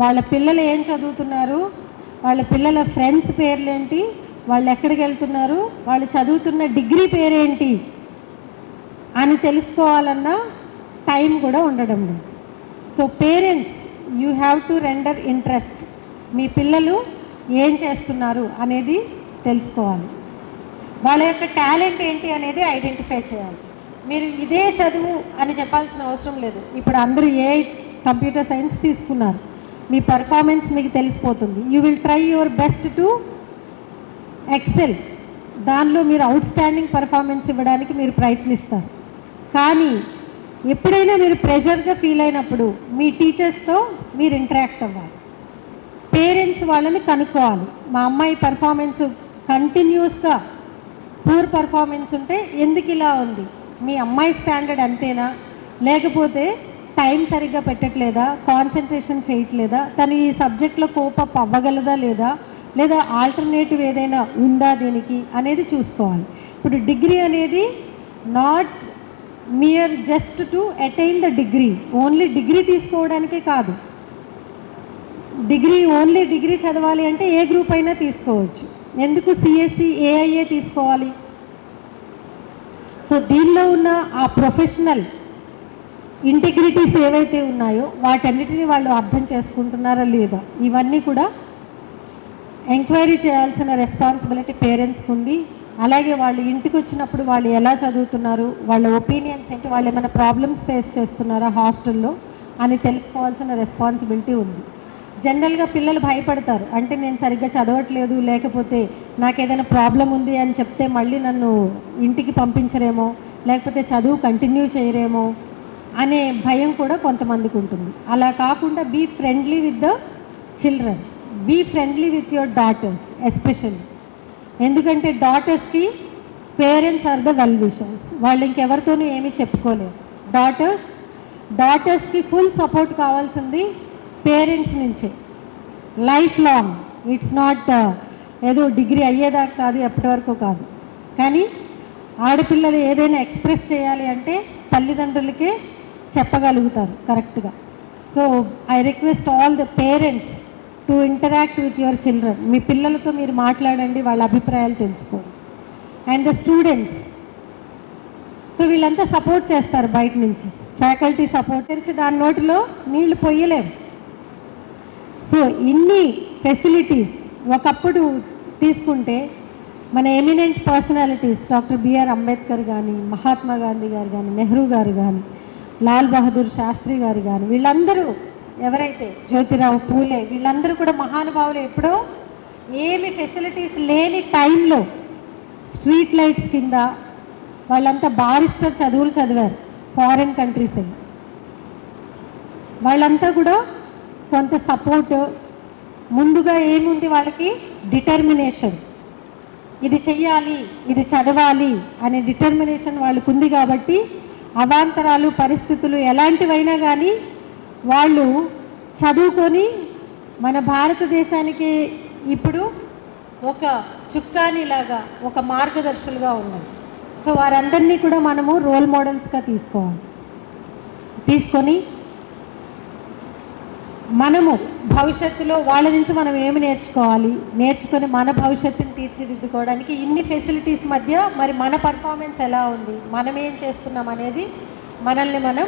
వాళ్ళ పిల్లలు ఏం చదువుతున్నారు, వాళ్ళ పిల్లల ఫ్రెండ్స్ పేర్లేంటి, వాళ్ళు ఎక్కడికి వెళ్తున్నారు, వాళ్ళు చదువుతున్న డిగ్రీ పేరేంటి అని తెలుసుకోవాలన్న టైం కూడా ఉండడం లేదు. So parents you have to render interest. మీ పిల్లలు ఏం చేస్తున్నారు అనేది తెలుసుకోవాలి, వాళ్ళ యొక్క టాలెంట్ ఏంటి అనేది ఐడెంటిఫై చేయాలి. మీరు ఇదే చదువు అని చెప్పాల్సిన అవసరం లేదు. ఇప్పుడు అందరూ కంప్యూటర్ సైన్స్ తీసుకున్నారు, మీ పర్ఫార్మెన్స్ మీకు తెలిసిపోతుంది. You will try your best to excel, దానిలో మీరు అవుట్ స్టాండింగ్ పర్ఫార్మెన్స్ ఇవ్వడానికి మీరు ప్రయత్నిస్తారు. కానీ ఎప్పుడైనా మీరు ప్రెషర్గా ఫీల్ అయినప్పుడు మీ టీచర్స్తో మీరు ఇంటరాక్ట్ అవ్వాలి. పేరెంట్స్ వాళ్ళని కనుక్కోవాలి, మా అమ్మాయి పర్ఫార్మెన్స్ కంటిన్యూస్గా పూర్ పర్ఫార్మెన్స్ ఉంటే ఎందుకు ఇలా ఉంది, మీ అమ్మాయి స్టాండర్డ్ అంతేనా, లేకపోతే టైం సరిగ్గా పెట్టట్లేదా, కాన్సన్ట్రేషన్ చేయట్లేదా, తను ఈ సబ్జెక్ట్లో కోపప్ అవ్వగలదా లేదా ఆల్టర్నేటివ్ ఏదైనా ఉందా దీనికి అనేది చూసుకోవాలి. ఇప్పుడు డిగ్రీ అనేది not mere just to attain the degree, only degree తీసుకోవడానికే కాదు. ఓన్లీ డిగ్రీ చదవాలి అంటే ఏ గ్రూప్ అయినా తీసుకోవచ్చు, ఎందుకు సిఎస్సి ఏఐఏ తీసుకోవాలి? సో దీనిలో ఉన్న ఆ ప్రొఫెషనల్ ఇంటిగ్రిటీస్ ఏవైతే ఉన్నాయో వాటన్నిటిని వాళ్ళు అర్థం చేసుకుంటున్నారా లేదా, ఇవన్నీ కూడా ఎంక్వైరీ చేయాల్సిన రెస్పాన్సిబిలిటీ పేరెంట్స్కి ఉంది. అలాగే వాళ్ళు ఇంటికి వచ్చినప్పుడు వాళ్ళు ఎలా చదువుతున్నారు, వాళ్ళ ఒపీనియన్స్ ఏంటి, వాళ్ళు ఏమైనా ప్రాబ్లమ్స్ ఫేస్ చేస్తున్నారా హాస్టల్లో అని తెలుసుకోవాల్సిన రెస్పాన్సిబిలిటీ ఉంది. జనరల్గా పిల్లలు భయపడతారు, అంటే నేను సరిగ్గా చదవట్లేదు, లేకపోతే నాకు ఏదైనా ప్రాబ్లం ఉంది అని చెప్తే మళ్ళీ నన్ను ఇంటికి పంపించరేమో, లేకపోతే చదువు కంటిన్యూ చేయరేమో, అనే భయం కూడా కొంతమందికి ఉంటుంది. అలా కాకుండా be friendly with the children, be friendly with your daughters especially. ఎందుకంటే డాటర్స్కి parents are the well wishers, వాళ్ళు ఇంకెవరితోనూ ఏమీ చెప్పుకోలేరు. డాటర్స్కి ఫుల్ సపోర్ట్ కావాల్సింది పేరెంట్స్ నుంచే, లైఫ్ లాంగ్. ఇట్స్ నాట్ ఏదో డిగ్రీ అయ్యేదాకా కాదు, ఎప్పటి వరకు కాదు. కానీ ఆడపిల్లలు ఏదైనా ఎక్స్ప్రెస్ చేయాలి అంటే తల్లిదండ్రులకే చెప్పగలుగుతారు కరెక్ట్గా. So I request all the parents to interact with your children. మీ పిల్లలతో మీరు మాట్లాడండి, వాళ్ళ అభిప్రాయాలు తెలుసుకోండి. అండ్ ద స్టూడెంట్స్, సో వీళ్ళంతా సపోర్ట్ చేస్తారు బయట నుంచి, ఫ్యాకల్టీ సపోర్ట్ తెరిచి దాని నోటిలో నీళ్లు పొయ్యలేము. సో ఇన్ని ఫెసిలిటీస్ ఒకప్పుడు తీసుకుంటే మన eminent personalities doctor B R Ambedkar కానీ, మహాత్మా గాంధీ గారు కానీ, నెహ్రూ గారు కానీ, లాల్ బహదూర్ శాస్త్రి గారు కానీ, వీళ్ళందరూ ఎవరైతే జ్యోతిరావు పూలే, వీళ్ళందరూ కూడా మహానుభావులు. ఎప్పుడో ఏమి ఫెసిలిటీస్ లేని టైంలో స్ట్రీట్ లైట్స్ కింద వాళ్ళంతా బారిస్టర్ చదువులు చదివారు ఫారిన్ కంట్రీస్ వెళ్ళి. వాళ్ళంతా కూడా కొంత సపోర్ట్, ముందుగా ఏముంది వాళ్ళకి డిటర్మినేషన్, ఇది చెయ్యాలి, ఇది చదవాలి అనే డిటర్మినేషన్ వాళ్ళకు ఉంది. కాబట్టి అవాంతరాలు పరిస్థితులు ఎలాంటివైనా కానీ వాళ్ళు చదువుకొని మన భారతదేశానికి ఇప్పుడు ఒక చుక్కానిలాగా, ఒక మార్గదర్శులుగా ఉన్నారు. సో వారందరినీ కూడా మనము రోల్ మోడల్స్గా తీసుకొని మనము భవిష్యత్తులో వాళ్ళ నుంచి మనం ఏమి నేర్చుకొని మన భవిష్యత్తుని తీర్చిదిద్దుకోవడానికి ఇన్ని ఫెసిలిటీస్ మధ్య మరి మన పర్ఫార్మెన్స్ ఎలా ఉంది, మనం ఏం చేస్తున్నాం అనేది మనల్ని మనం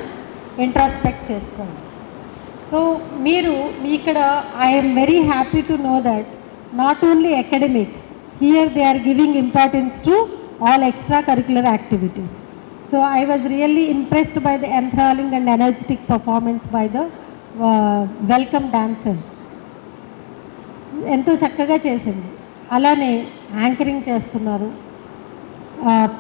ఇంట్రాస్పెక్ట్ చేసుకోండి. సో మీరు ఇక్కడ I'm very happy to know that not only academics, here they are giving importance to all extracurricular activities. So I was really impressed by the enthralling and energetic performance by the welcome dancer. ఎంతో చక్కగా చేసింది. అలానే anchoring చేస్తున్నారు,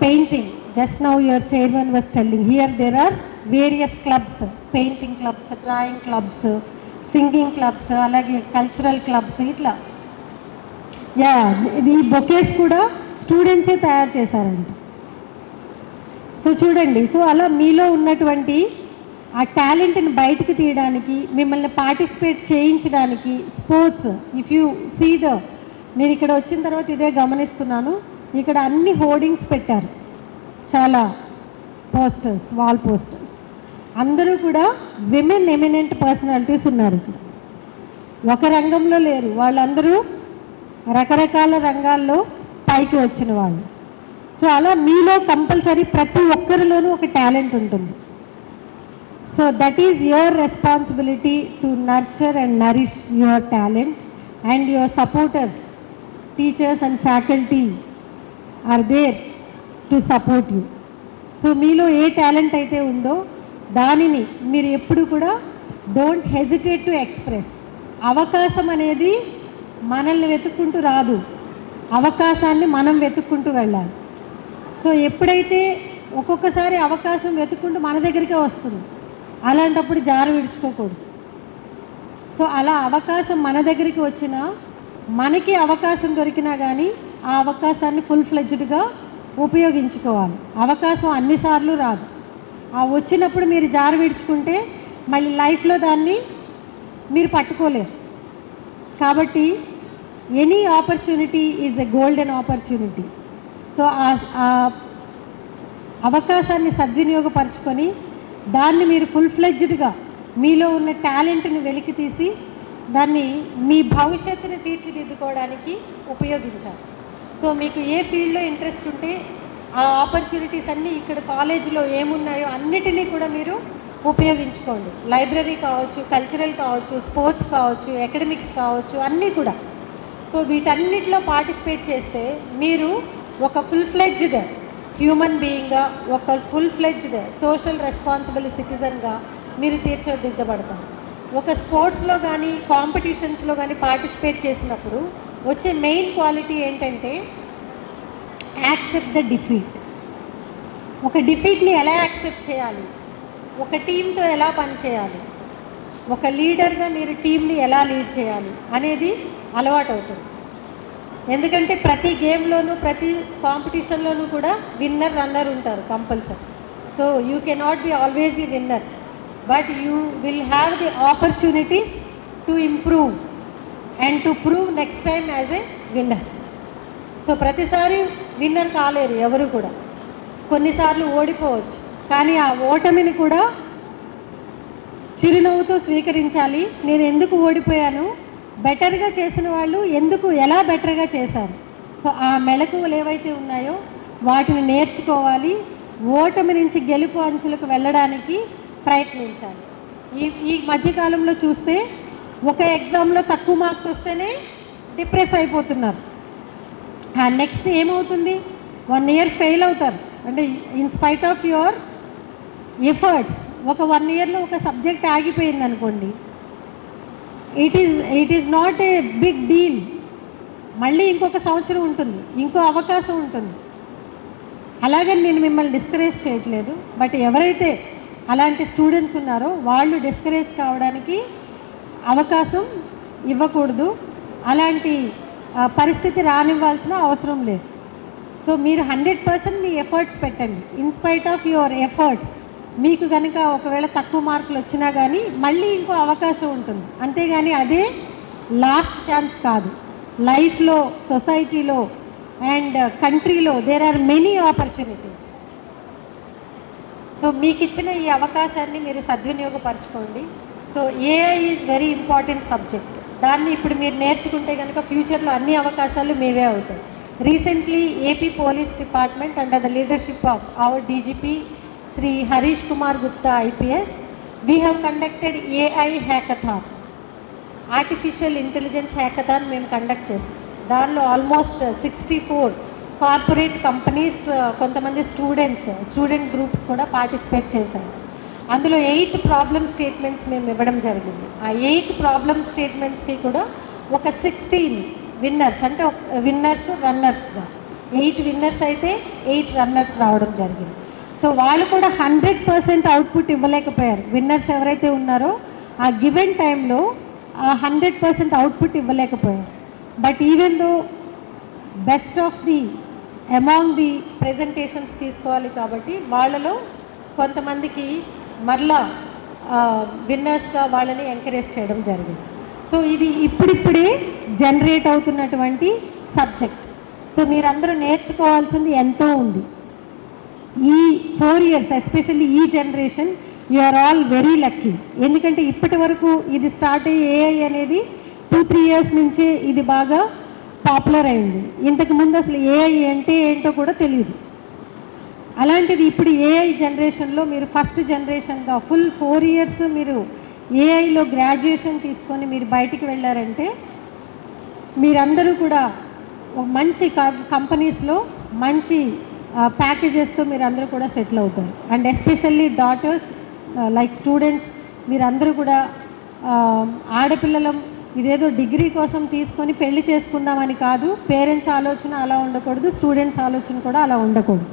painting. Just now your chairman was telling here there are various clubs, painting clubs, drawing clubs, singing clubs, అలాగే cultural clubs. ఇట్లా ఈ bouquets కూడా స్టూడెంట్సే తయారు చేశారంట. సో చూడండి, సో అలా మీలో ఉన్నటువంటి ఆ టాలెంట్ని బయటకు తీయడానికి, మిమ్మల్ని పార్టిసిపేట్ చేయించడానికి స్పోర్ట్స్. ఇఫ్ యూ సీ నేను ఇక్కడ వచ్చిన తర్వాత ఇదే గమనిస్తున్నాను, ఇక్కడ అన్ని హోర్డింగ్స్ పెట్టారు, చాలా పోస్టర్స్, వాల్ పోస్టర్స్. అందరూ కూడా విమెన్ ఎమినెంట్ పర్సనాలిటీస్ ఉన్నారు ఇక్కడ. ఒక రంగంలో లేరు, వాళ్ళందరూ రకరకాల రంగాల్లో పైకి వచ్చిన వాళ్ళు. సో అలా మీలో కంపల్సరీ ప్రతి ఒక్కరిలోనూ ఒక టాలెంట్ ఉంటుంది. So that is your responsibility to nurture and nourish your talent. And your supporters, teachers and faculty are there to support you. So మీలో ఏ టాలెంట్ అయితే ఉందో దానిని మీరు ఎప్పుడు కూడా డోంట్ హెజిటేట్ టు ఎక్స్ప్రెస్. అవకాశం అనేది మనల్ని వెతుక్కుంటూ రాదు, అవకాశాన్ని మనం వెతుక్కుంటూ వెళ్ళాలి. సో ఎప్పుడైతే ఒక్కొక్కసారి అవకాశం వెతుక్కుంటూ మన దగ్గరికే వస్తుంది, అలాంటప్పుడు జారు విడుచుకోకూడదు. సో అలా అవకాశం మన దగ్గరికి వచ్చినా, మనకి అవకాశం దొరికినా కానీ ఆ అవకాశాన్ని ఫుల్ ఫ్లెడ్జ్డ్గా ఉపయోగించుకోవాలి. అవకాశం అన్నిసార్లు రాదు, ఆ వచ్చినప్పుడు మీరు జారు విడుచుకుంటే మళ్ళీ లైఫ్లో దాన్ని మీరు పట్టుకోలేరు. కాబట్టి any opportunity is a golden opportunity. So ఆ అవకాశాన్ని సద్వినియోగపరచుకొని దాన్ని మీరు ఫుల్ ఫ్లెడ్జ్డ్గా మీలో ఉన్న టాలెంట్ని వెలికి తీసి దాన్ని మీ భవిష్యత్తుని తీర్చిదిద్దుకోవడానికి ఉపయోగించాలి. సో మీకు ఏ ఫీల్డ్లో ఇంట్రెస్ట్ ఉంటే ఆ ఆపర్చునిటీస్ అన్నీ ఇక్కడ కాలేజీలో ఏమున్నాయో అన్నిటినీ కూడా మీరు ఉపయోగించుకోండి. లైబ్రరీ కావచ్చు, కల్చరల్ కావచ్చు, స్పోర్ట్స్ కావచ్చు, అకాడమిక్స్ కావచ్చు, అన్నీ కూడా. సో వీటన్నిటిలో పార్టిసిపేట్ చేస్తే మీరు ఒక ఫుల్ ఫ్లెడ్జ్డ్ హ్యూమన్ బీయింగ్గా, ఒక ఫుల్ ఫ్లెడ్జ్డ్ సోషల్ రెస్పాన్సిబుల్ సిటిజన్గా మీరు తీర్చిదిద్దబడతారు. ఒక స్పోర్ట్స్లో కానీ కాంపిటీషన్స్లో కానీ పార్టిసిపేట్ చేసినప్పుడు వచ్చే మెయిన్ క్వాలిటీ ఏంటంటే యాక్సెప్ట్ ద డిఫీట్. ఒక డిఫీట్ని ఎలా యాక్సెప్ట్ చేయాలి, ఒక టీంతో ఎలా పనిచేయాలి, ఒక లీడర్గా మీరు టీంని ఎలా లీడ్ చేయాలి అనేది అలవాటు అవుతుంది. ఎందుకంటే ప్రతి గేమ్లోనూ ప్రతి కాంపిటీషన్లోనూ కూడా విన్నర్ రన్నర్ ఉంటారు compulsory. So you cannot be always the winner, but you will have the opportunities to improve and to prove next time as a winner. So ప్రతిసారి విన్నర్ కాలేరు ఎవరు కూడా, కొన్నిసార్లు ఓడిపోవచ్చు. కానీ ఆ ఓటమిని కూడా చిరునవ్వుతో స్వీకరించాలి. నేను ఎందుకు ఓడిపోయాను, బెటర్గా చేసిన వాళ్ళు ఎలా బెటర్గా చేశారు. సో ఆ మెళకువలు ఏవైతే ఉన్నాయో వాటిని నేర్చుకోవాలి. ఓటమి నుంచి గెలుపు అంచులకు వెళ్ళడానికి ప్రయత్నించాలి. ఈ మధ్యకాలంలో చూస్తే ఒక ఎగ్జామ్లో తక్కువ మార్క్స్ వస్తేనే డిప్రెస్ అయిపోతున్నారు. నెక్స్ట్ ఏమవుతుంది, 1 year ఫెయిల్ అవుతారు. అంటే in spite of your efforts ఒక 1 yearలో ఒక సబ్జెక్ట్ ఆగిపోయింది అనుకోండి, it is not a big deal. మళ్ళీ ఇంకొక సంవత్సరం ఉంటుంది, ఇంకో అవకాశం ఉంటుంది. అలాగని నేను మిమ్మల్ని డిస్కరేజ్ చేయట్లేదు, బట్ ఎవరైతే అలాంటి స్టూడెంట్స్ ఉన్నారో వాళ్ళు డిస్కరేజ్ కావడానికి అవకాశం ఇవ్వకూడదు. అలాంటి పరిస్థితి రానివ్వాల్సిన అవసరం లేదు. సో మీరు 100% మీ ఎఫర్ట్స్ పెట్టండి. ఇన్స్పైట్ ఆఫ్ యువర్ ఎఫర్ట్స్ మీకు కనుక ఒకవేళ తక్కువ మార్కులు వచ్చినా కానీ మళ్ళీ ఇంకో అవకాశం ఉంటుంది. అంతేగాని అదే లాస్ట్ ఛాన్స్ కాదు. లైఫ్లో, సొసైటీలో అండ్ కంట్రీలో there are many opportunities. So మీకు ఇచ్చిన ఈ అవకాశాన్ని మీరు సద్వినియోగపరచుకోండి. So AI is very important subject. దాన్ని ఇప్పుడు మీరు నేర్చుకుంటే కనుక ఫ్యూచర్లో అన్ని అవకాశాలు మీవే అవుతాయి. Recently AP police department under the leadership of our DGP Shri Harish Kumar Gupta IPS, we have conducted AI hackathon, artificial intelligence hackathon మేము కండక్ట్ చేస్తాం. దానిలో ఆల్మోస్ట్ 64 కార్పొరేట్ కంపెనీస్, కొంతమంది స్టూడెంట్ గ్రూప్స్ కూడా పార్టిసిపేట్ చేశారు. అందులో 8 ప్రాబ్లమ్ స్టేట్మెంట్స్ మేము ఇవ్వడం జరిగింది. ఆ 8 ప్రాబ్లమ్ స్టేట్మెంట్స్కి కూడా ఒక 16 విన్నర్స్, అంటే విన్నర్స్ రన్నర్స్గా 8 విన్నర్స్ అయితే 8 రన్నర్స్ రావడం జరిగింది. సో వాళ్ళు కూడా 100% అవుట్పుట్ ఇవ్వలేకపోయారు. విన్నర్స్ ఎవరైతే ఉన్నారో ఆ గివెన్ టైంలో ఆ 100% అవుట్పుట్ ఇవ్వలేకపోయారు. But even though best of the among the presentations తీసుకోవాలి కాబట్టి వాళ్ళలో కొంతమందికి మరలా విన్నర్స్గా వాళ్ళని ఎంకరేజ్ చేయడం జరిగింది. సో ఇది ఇప్పుడిప్పుడే జనరేట్ అవుతున్నటువంటి సబ్జెక్ట్. సో మీరందరూ నేర్చుకోవాల్సింది ఎంతో ఉంది. ఈ 4 years ఎస్పెషల్లీ ఈ generation you are all very lucky. ఎందుకంటే ఇప్పటి వరకు ఇది స్టార్ట్ అయ్యే ఏఐ అనేది 2-3 years నుంచే ఇది బాగా పాపులర్ అయింది. ఇంతకుముందు అసలు ఏఐ అంటే ఏంటో కూడా తెలియదు. అలాంటిది ఇప్పుడు ఏఐ జనరేషన్లో మీరు ఫస్ట్ జనరేషన్గా ఫుల్ 4 years మీరు ఏఐలో గ్రాడ్యుయేషన్ తీసుకొని మీరు బయటికి వెళ్ళారంటే మీరందరూ కూడా మంచి కంపెనీస్లో మంచి ప్యాకేజెస్తో మీరు అందరూ కూడా సెటిల్ అవుతారు. And especially daughters like students మీరందరూ కూడా ఆడపిల్లలం ఇదేదో డిగ్రీ కోసం తీసుకొని పెళ్లి చేసుకుందామని కాదు. పేరెంట్స్ ఆలోచన అలా ఉండకూడదు, స్టూడెంట్స్ ఆలోచన కూడా అలా ఉండకూడదు.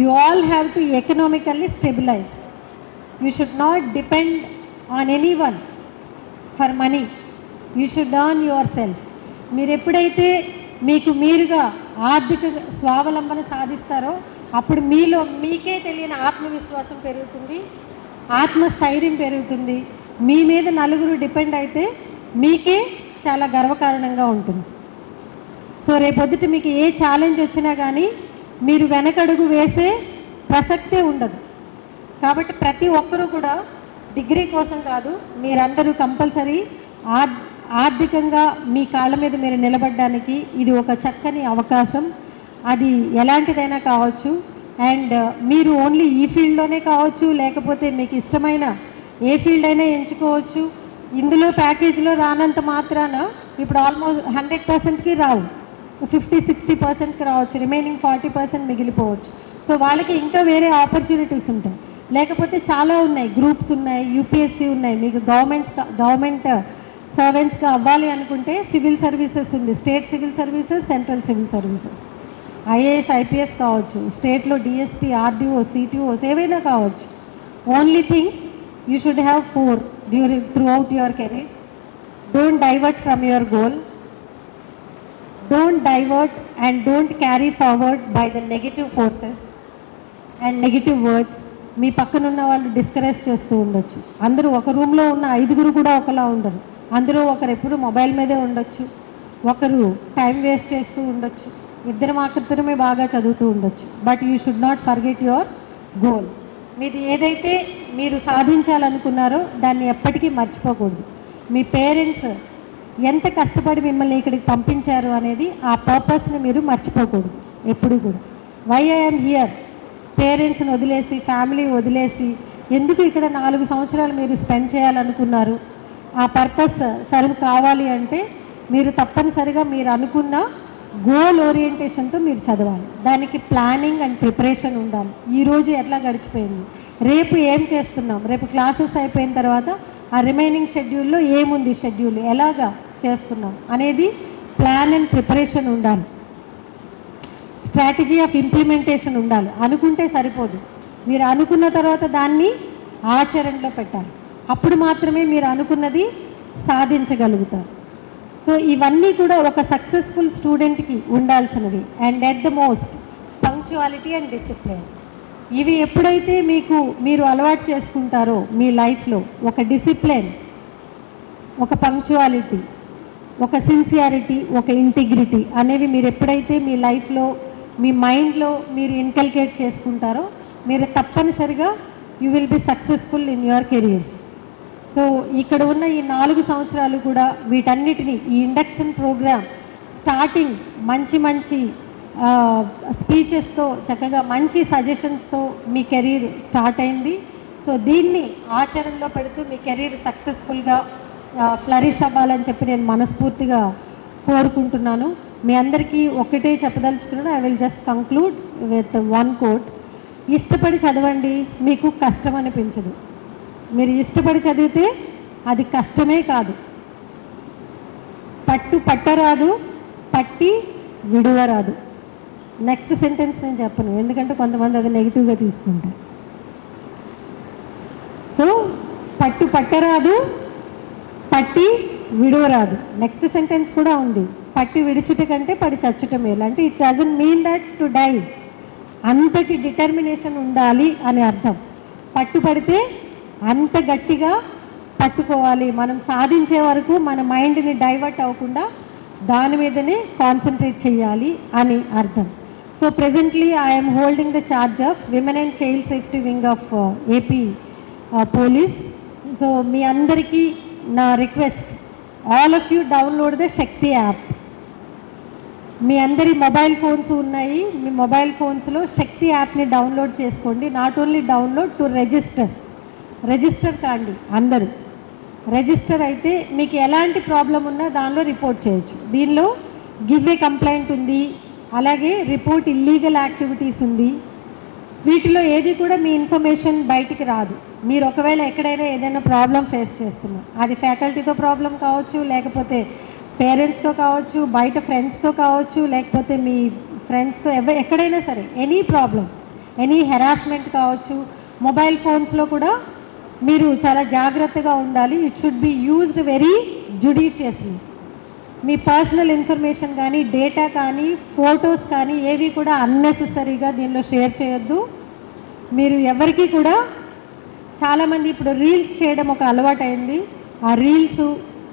You all have to economically stabilised. You should not depend on any one for money. You should earn your self. మీరు ఎప్పుడైతే మీకు మీరుగా ఆర్థిక స్వావలంబన సాధిస్తారో అప్పుడు మీలో మీకే తెలియని ఆత్మవిశ్వాసం పెరుగుతుంది, ఆత్మస్థైర్యం పెరుగుతుంది. మీ మీద నలుగురు డిపెండ్ అయితే మీకే చాలా గర్వకారణంగా ఉంటుంది. సో రేపొద్దుట మీకు ఏ ఛాలెంజ్ వచ్చినా కానీ మీరు వెనకడుగు వేసే ప్రసక్తే ఉండదు. కాబట్టి ప్రతి ఒక్కరూ కూడా డిగ్రీ కోసం కాదు, మీరందరూ కంపల్సరీ ఆర్థికంగా మీ కాళ్ళ మీద మీరు నిలబడడానికి ఇది ఒక చక్కని అవకాశం. అది ఎలాంటిదైనా కావచ్చు. అండ్ మీరు ఓన్లీ ఈ ఫీల్డ్లోనే కావచ్చు, లేకపోతే మీకు ఇష్టమైన ఏ ఫీల్డ్ అయినా ఎంచుకోవచ్చు. ఇందులో ప్యాకేజీలో రానంత మాత్రాన ఇప్పుడు ఆల్మోస్ట్ 100%కి రావు, 50-60%కి రావచ్చు, రిమైనింగ్ 40% మిగిలిపోవచ్చు. సో వాళ్ళకి ఇంకా వేరే ఆపర్చునిటీస్ ఉంటాయి. లేకపోతే చాలా ఉన్నాయి, గ్రూప్స్ ఉన్నాయి, యూపీఎస్సీ ఉన్నాయి. మీకు గవర్నమెంట్ సర్వెంట్స్గా అవ్వాలి అనుకుంటే సివిల్ సర్వీసెస్ ఉంది, state civil services, central civil services, IAS IPS కావచ్చు, స్టేట్లో డిఎస్పీ, ఆర్డీఓ, సిటీఓస్ ఏవైనా కావచ్చు. Only thing, you should have 4 throughout your career. Don't divert from your goal. Don't divert and don't carry forward by the negative forces and negative words. మీ పక్కన ఉన్న వాళ్ళు discourage చేస్తూ ఉండొచ్చు. అందరూ ఒక రూమ్లో ఉన్న 5 కూడా ఒకలా ఉండరు. అందరూ ఒకరు ఎప్పుడు మొబైల్ మీదే ఉండొచ్చు, ఒకరు టైం వేస్ట్ చేస్తూ ఉండొచ్చు, ఇద్దరు మాత్రమే బాగా చదువుతూ ఉండొచ్చు. But you should not forget your goal. మీది ఏదైతే మీరు సాధించాలనుకున్నారో దాన్ని ఎప్పటికీ మర్చిపోకూడదు. మీ పేరెంట్స్ ఎంత కష్టపడి మిమ్మల్ని ఇక్కడికి పంపించారు అనేది ఆ పర్పస్ని మీరు మర్చిపోకూడదు ఎప్పుడు కూడా. వై ఐఎమ్ హియర్, పేరెంట్స్ని వదిలేసి ఫ్యామిలీ వదిలేసి ఎందుకు ఇక్కడ 4 సంవత్సరాలు మీరు స్పెండ్ చేయాలనుకున్నారు? ఆ పర్పస్ సర్వ్ కావాలి అంటే మీరు తప్పనిసరిగా మీరు అనుకున్న గోల్ ఓరియంటేషన్తో మీరు చదవాలి. దానికి ప్లానింగ్ అండ్ ప్రిపరేషన్ ఉండాలి. ఈరోజు ఎట్లా గడిచిపోయింది, రేపు ఏం చేస్తున్నాం, రేపు క్లాసెస్ అయిపోయిన తర్వాత ఆ రిమైనింగ్ షెడ్యూల్లో ఏముంది, షెడ్యూల్ ఎలాగా చేస్తున్నాం అనేది ప్లాన్ అండ్ ప్రిపరేషన్ ఉండాలి. స్ట్రాటజీ ఆఫ్ ఇంప్లిమెంటేషన్ ఉండాలి. అనుకుంటే సరిపోదు, మీరు అనుకున్న తర్వాత దాన్ని ఆచరణలో పెట్టాలి. అప్పుడు మాత్రమే మీరు అనుకున్నది సాధించగలుగుతారు. సో ఇవన్నీ కూడా ఒక సక్సెస్ఫుల్ స్టూడెంట్కి ఉండాల్సినవి. And at the most punctuality and discipline. ఇవి ఎప్పుడైతే మీరు అలవాటు చేసుకుంటారో మీ లైఫ్లో, ఒక డిసిప్లిన్, ఒక పంక్చువాలిటీ, ఒక సిన్సియారిటీ, ఒక ఇంటిగ్రిటీ అనేవి మీరు ఎప్పుడైతే మీ లైఫ్లో మీ మైండ్లో మీరు ఇన్కల్కేట్ చేసుకుంటారో మీరు తప్పనిసరిగా you will be successful in your careers. So ఇక్కడ ఉన్న ఈ 4 సంవత్సరాలు కూడా వీటన్నిటినీ, ఈ ఇండక్షన్ ప్రోగ్రామ్ స్టార్టింగ్ మంచి స్పీచెస్తో, చక్కగా మంచి సజెషన్స్తో మీ కెరీర్ స్టార్ట్ అయింది. సో దీన్ని ఆచరణలో పెడుతూ మీ కెరీర్ సక్సెస్ఫుల్గా ఫ్లరిష్ అవ్వాలని చెప్పి నేను మనస్ఫూర్తిగా కోరుకుంటున్నాను. మీ అందరికీ ఒకటే చెప్పదలుచుకున్నాను. I will just conclude with 1 quote. ఇష్టపడి చదవండి, మీకు కష్టం అనిపించదు. మీరు ఇష్టపడి చదివితే అది కష్టమే కాదు. పట్టరాదు, పట్టి విడువరాదు. నెక్స్ట్ సెంటెన్స్ నేను చెప్పను, ఎందుకంటే కొంతమంది అది నెగిటివ్గా తీసుకుంటారు. సో పట్టరాదు, పట్టి విడువరాదు. నెక్స్ట్ సెంటెన్స్ కూడా ఉంది, పట్టి విడుచుట కంటే పడి చచ్చుట మేలు. అంటే it doesn't mean that to die. అంతటి డిటర్మినేషన్ ఉండాలి అని అర్థం. పట్టుపడితే అంత గట్టిగా పట్టుకోవాలి. మనం సాధించే వరకు మన మైండ్ని డైవర్ట్ అవ్వకుండా దాని మీదనే కాన్సన్ట్రేట్ చేయాలి అని అర్థం. So presently I'm holding the charge of women and child safety wing of AP police. So మీ అందరికీ నా request, all of you download the Shakti app. మీ అందరి మొబైల్ ఫోన్స్ ఉన్నాయి, మీ మొబైల్ ఫోన్స్లో శక్తి యాప్ని డౌన్లోడ్ చేసుకోండి. Not only download, to register కాండి. అందరూ రిజిస్టర్ అయితే మీకు ఎలాంటి ప్రాబ్లం ఉన్నా దానిలో రిపోర్ట్ చేయొచ్చు. దీనిలో గివ్ ఏ కంప్లైంట్ ఉంది, అలాగే రిపోర్ట్ ఇల్లీగల్ యాక్టివిటీస్ ఉంది. వీటిలో ఏది కూడా మీ ఇన్ఫర్మేషన్ బయటికి రాదు. మీరు ఒకవేళ ఎక్కడైనా ఏదైనా ప్రాబ్లం ఫేస్ చేస్తున్నారు, అది ఫ్యాకల్టీతో ప్రాబ్లం కావచ్చు, లేకపోతే పేరెంట్స్తో కావచ్చు, బయట ఫ్రెండ్స్తో కావచ్చు, లేకపోతే మీ ఫ్రెండ్స్తో ఎక్కడైనా సరే ఎనీ ప్రాబ్లం, ఎనీ హెరాస్మెంట్ కావచ్చు. మొబైల్ ఫోన్స్లో కూడా మీరు చాలా జాగ్రత్తగా ఉండాలి. It should be used very judiciously. మీ పర్సనల్ ఇన్ఫర్మేషన్ కానీ, డేటా కానీ, ఫొటోస్ కానీ ఏవి కూడా అన్నెసెసరీగా దీనిలో షేర్ చేయొద్దు. మీరు ఎవరికి కూడా, చాలామంది ఇప్పుడు రీల్స్ చేయడం ఒక అలవాటు అయింది. ఆ రీల్స్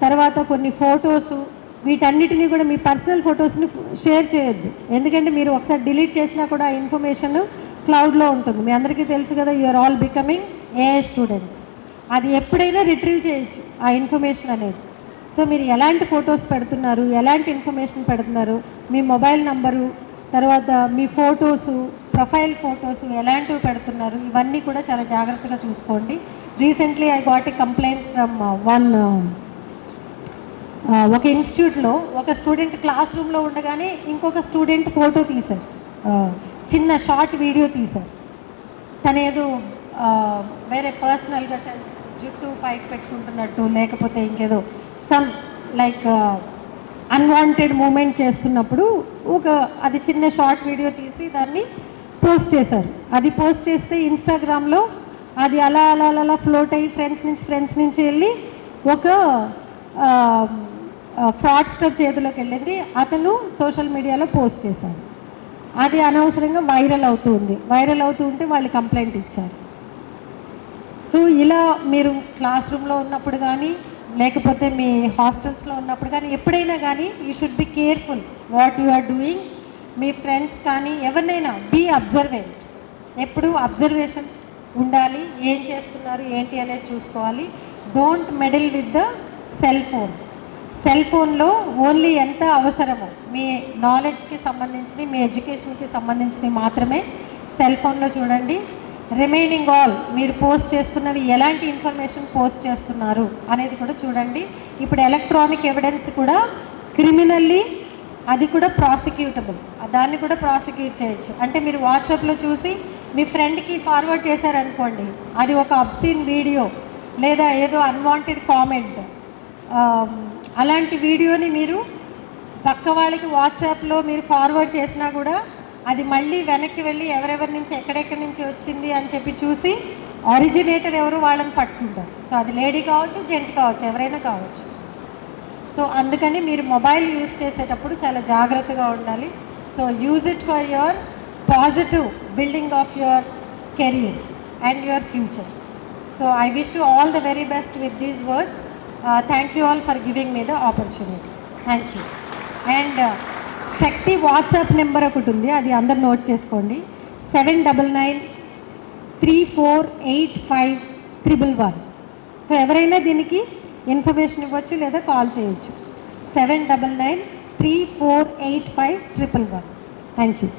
తర్వాత కొన్ని ఫొటోసు, వీటన్నిటినీ కూడా మీ పర్సనల్ ఫొటోస్ని షేర్ చేయొద్దు. ఎందుకంటే మీరు ఒకసారి డిలీట్ చేసినా కూడా ఆ ఇన్ఫర్మేషన్ క్లౌడ్లో ఉంటుంది. మీ అందరికీ తెలుసు కదా, you are all becoming AI students. అది ఎప్పుడైనా రిట్రీవ్ చేయొచ్చు ఆ ఇన్ఫర్మేషన్ అనేది. సో మీరు ఎలాంటి ఫొటోస్ పెడుతున్నారు, ఎలాంటి ఇన్ఫర్మేషన్ పెడుతున్నారు, మీ మొబైల్ నంబరు, తర్వాత మీ ఫొటోసు, ప్రొఫైల్ ఫొటోసు ఎలాంటివి పెడుతున్నారు, ఇవన్నీ కూడా చాలా జాగ్రత్తగా చూసుకోండి. Recently I got a complaint from ఒక ఇన్స్టిట్యూట్లో ఒక స్టూడెంట్ క్లాస్ రూమ్లో ఉండగానే ఇంకొక స్టూడెంట్ ఫోటో తీశారు, చిన్న షార్ట్ వీడియో తీశారు. తనేదో వేరే పర్సనల్గా జుట్టు పైకి పెట్టుకుంటున్నట్టు, లేకపోతే ఇంకేదో సమ్ లైక్ అన్వాంటెడ్ మూమెంట్ చేస్తున్నప్పుడు అది చిన్న షార్ట్ వీడియో తీసి దాన్ని పోస్ట్ చేశారు. అది పోస్ట్ చేస్తే ఇన్స్టాగ్రామ్లో అది అలా అలా అలా ఫ్లోట్ అయ్యి ఫ్రెండ్స్ నుంచి వెళ్ళి ఒక ఫ్రాడ్స్టర్ చేతిలోకి వెళ్ళింది. అతను సోషల్ మీడియాలో పోస్ట్ చేశారు. అది అనవసరంగా వైరల్ అవుతూ ఉంటే వాళ్ళు కంప్లైంట్ ఇచ్చారు. సో ఇలా మీరు క్లాస్ రూమ్లో ఉన్నప్పుడు కానీ లేకపోతే మీ హాస్టల్స్లో ఉన్నప్పుడు కానీ ఎప్పుడైనా కానీ you should be careful what you are doing. మీ ఫ్రెండ్స్ కానీ ఎవరినైనా బీ అబ్జర్వెంట్, ఎప్పుడు అబ్జర్వేషన్ ఉండాలి. ఏం చేస్తున్నారు ఏంటి అనేది చూసుకోవాలి. Don't meddle with the cell ఫోన్లో ఓన్లీ ఎంత అవసరమో మీ నాలెడ్జ్కి సంబంధించి మీ ఎడ్యుకేషన్కి సంబంధించినవి మాత్రమే సెల్ ఫోన్లో చూడండి. రిమైనింగ్ ఆల్ మీరు పోస్ట్ చేస్తున్నవి ఎలాంటి ఇన్ఫర్మేషన్ పోస్ట్ చేస్తున్నారు అనేది కూడా చూడండి. ఇప్పుడు ఎలక్ట్రానిక్ ఎవిడెన్స్ కూడా క్రిమినల్లీ అది కూడా ప్రాసిక్యూటబుల్, దాన్ని కూడా ప్రాసిక్యూట్ చేయొచ్చు. అంటే మీరు వాట్సాప్లో చూసి మీ ఫ్రెండ్కి ఫార్వర్డ్ చేశారనుకోండి, అది ఒక అబ్సీన్ వీడియో లేదా ఏదో అన్వాంటెడ్ కామెంట్, అలాంటి వీడియోని మీరు పక్క వాళ్ళకి వాట్సాప్లో మీరు ఫార్వర్డ్ చేసినా కూడా అది మళ్ళీ వెనక్కి వెళ్ళి ఎవరెవరి నుంచి ఎక్కడెక్కడి నుంచి వచ్చింది అని చెప్పి చూసి ఆరిజినేటర్ ఎవరు వాళ్ళని పట్టుకుంటారు. సో అది లేడీ కావచ్చు, జెంట్ కావచ్చు, ఎవరైనా కావచ్చు. సో అందుకని మీరు మొబైల్ యూజ్ చేసేటప్పుడు చాలా జాగ్రత్తగా ఉండాలి. So use it for your positive building of your career and your future. So I wish you all the very best with these words. Thank you all for giving me the opportunity. Thank you. And Shakti WhatsApp number ఒకటి ఉంది, అది అందరు note చేసుకోండి. 7993485111. So ఎవరైనా దీనికి information ఇవ్వచ్చు లేదా call చేయొచ్చు. 7993485111. Thank you.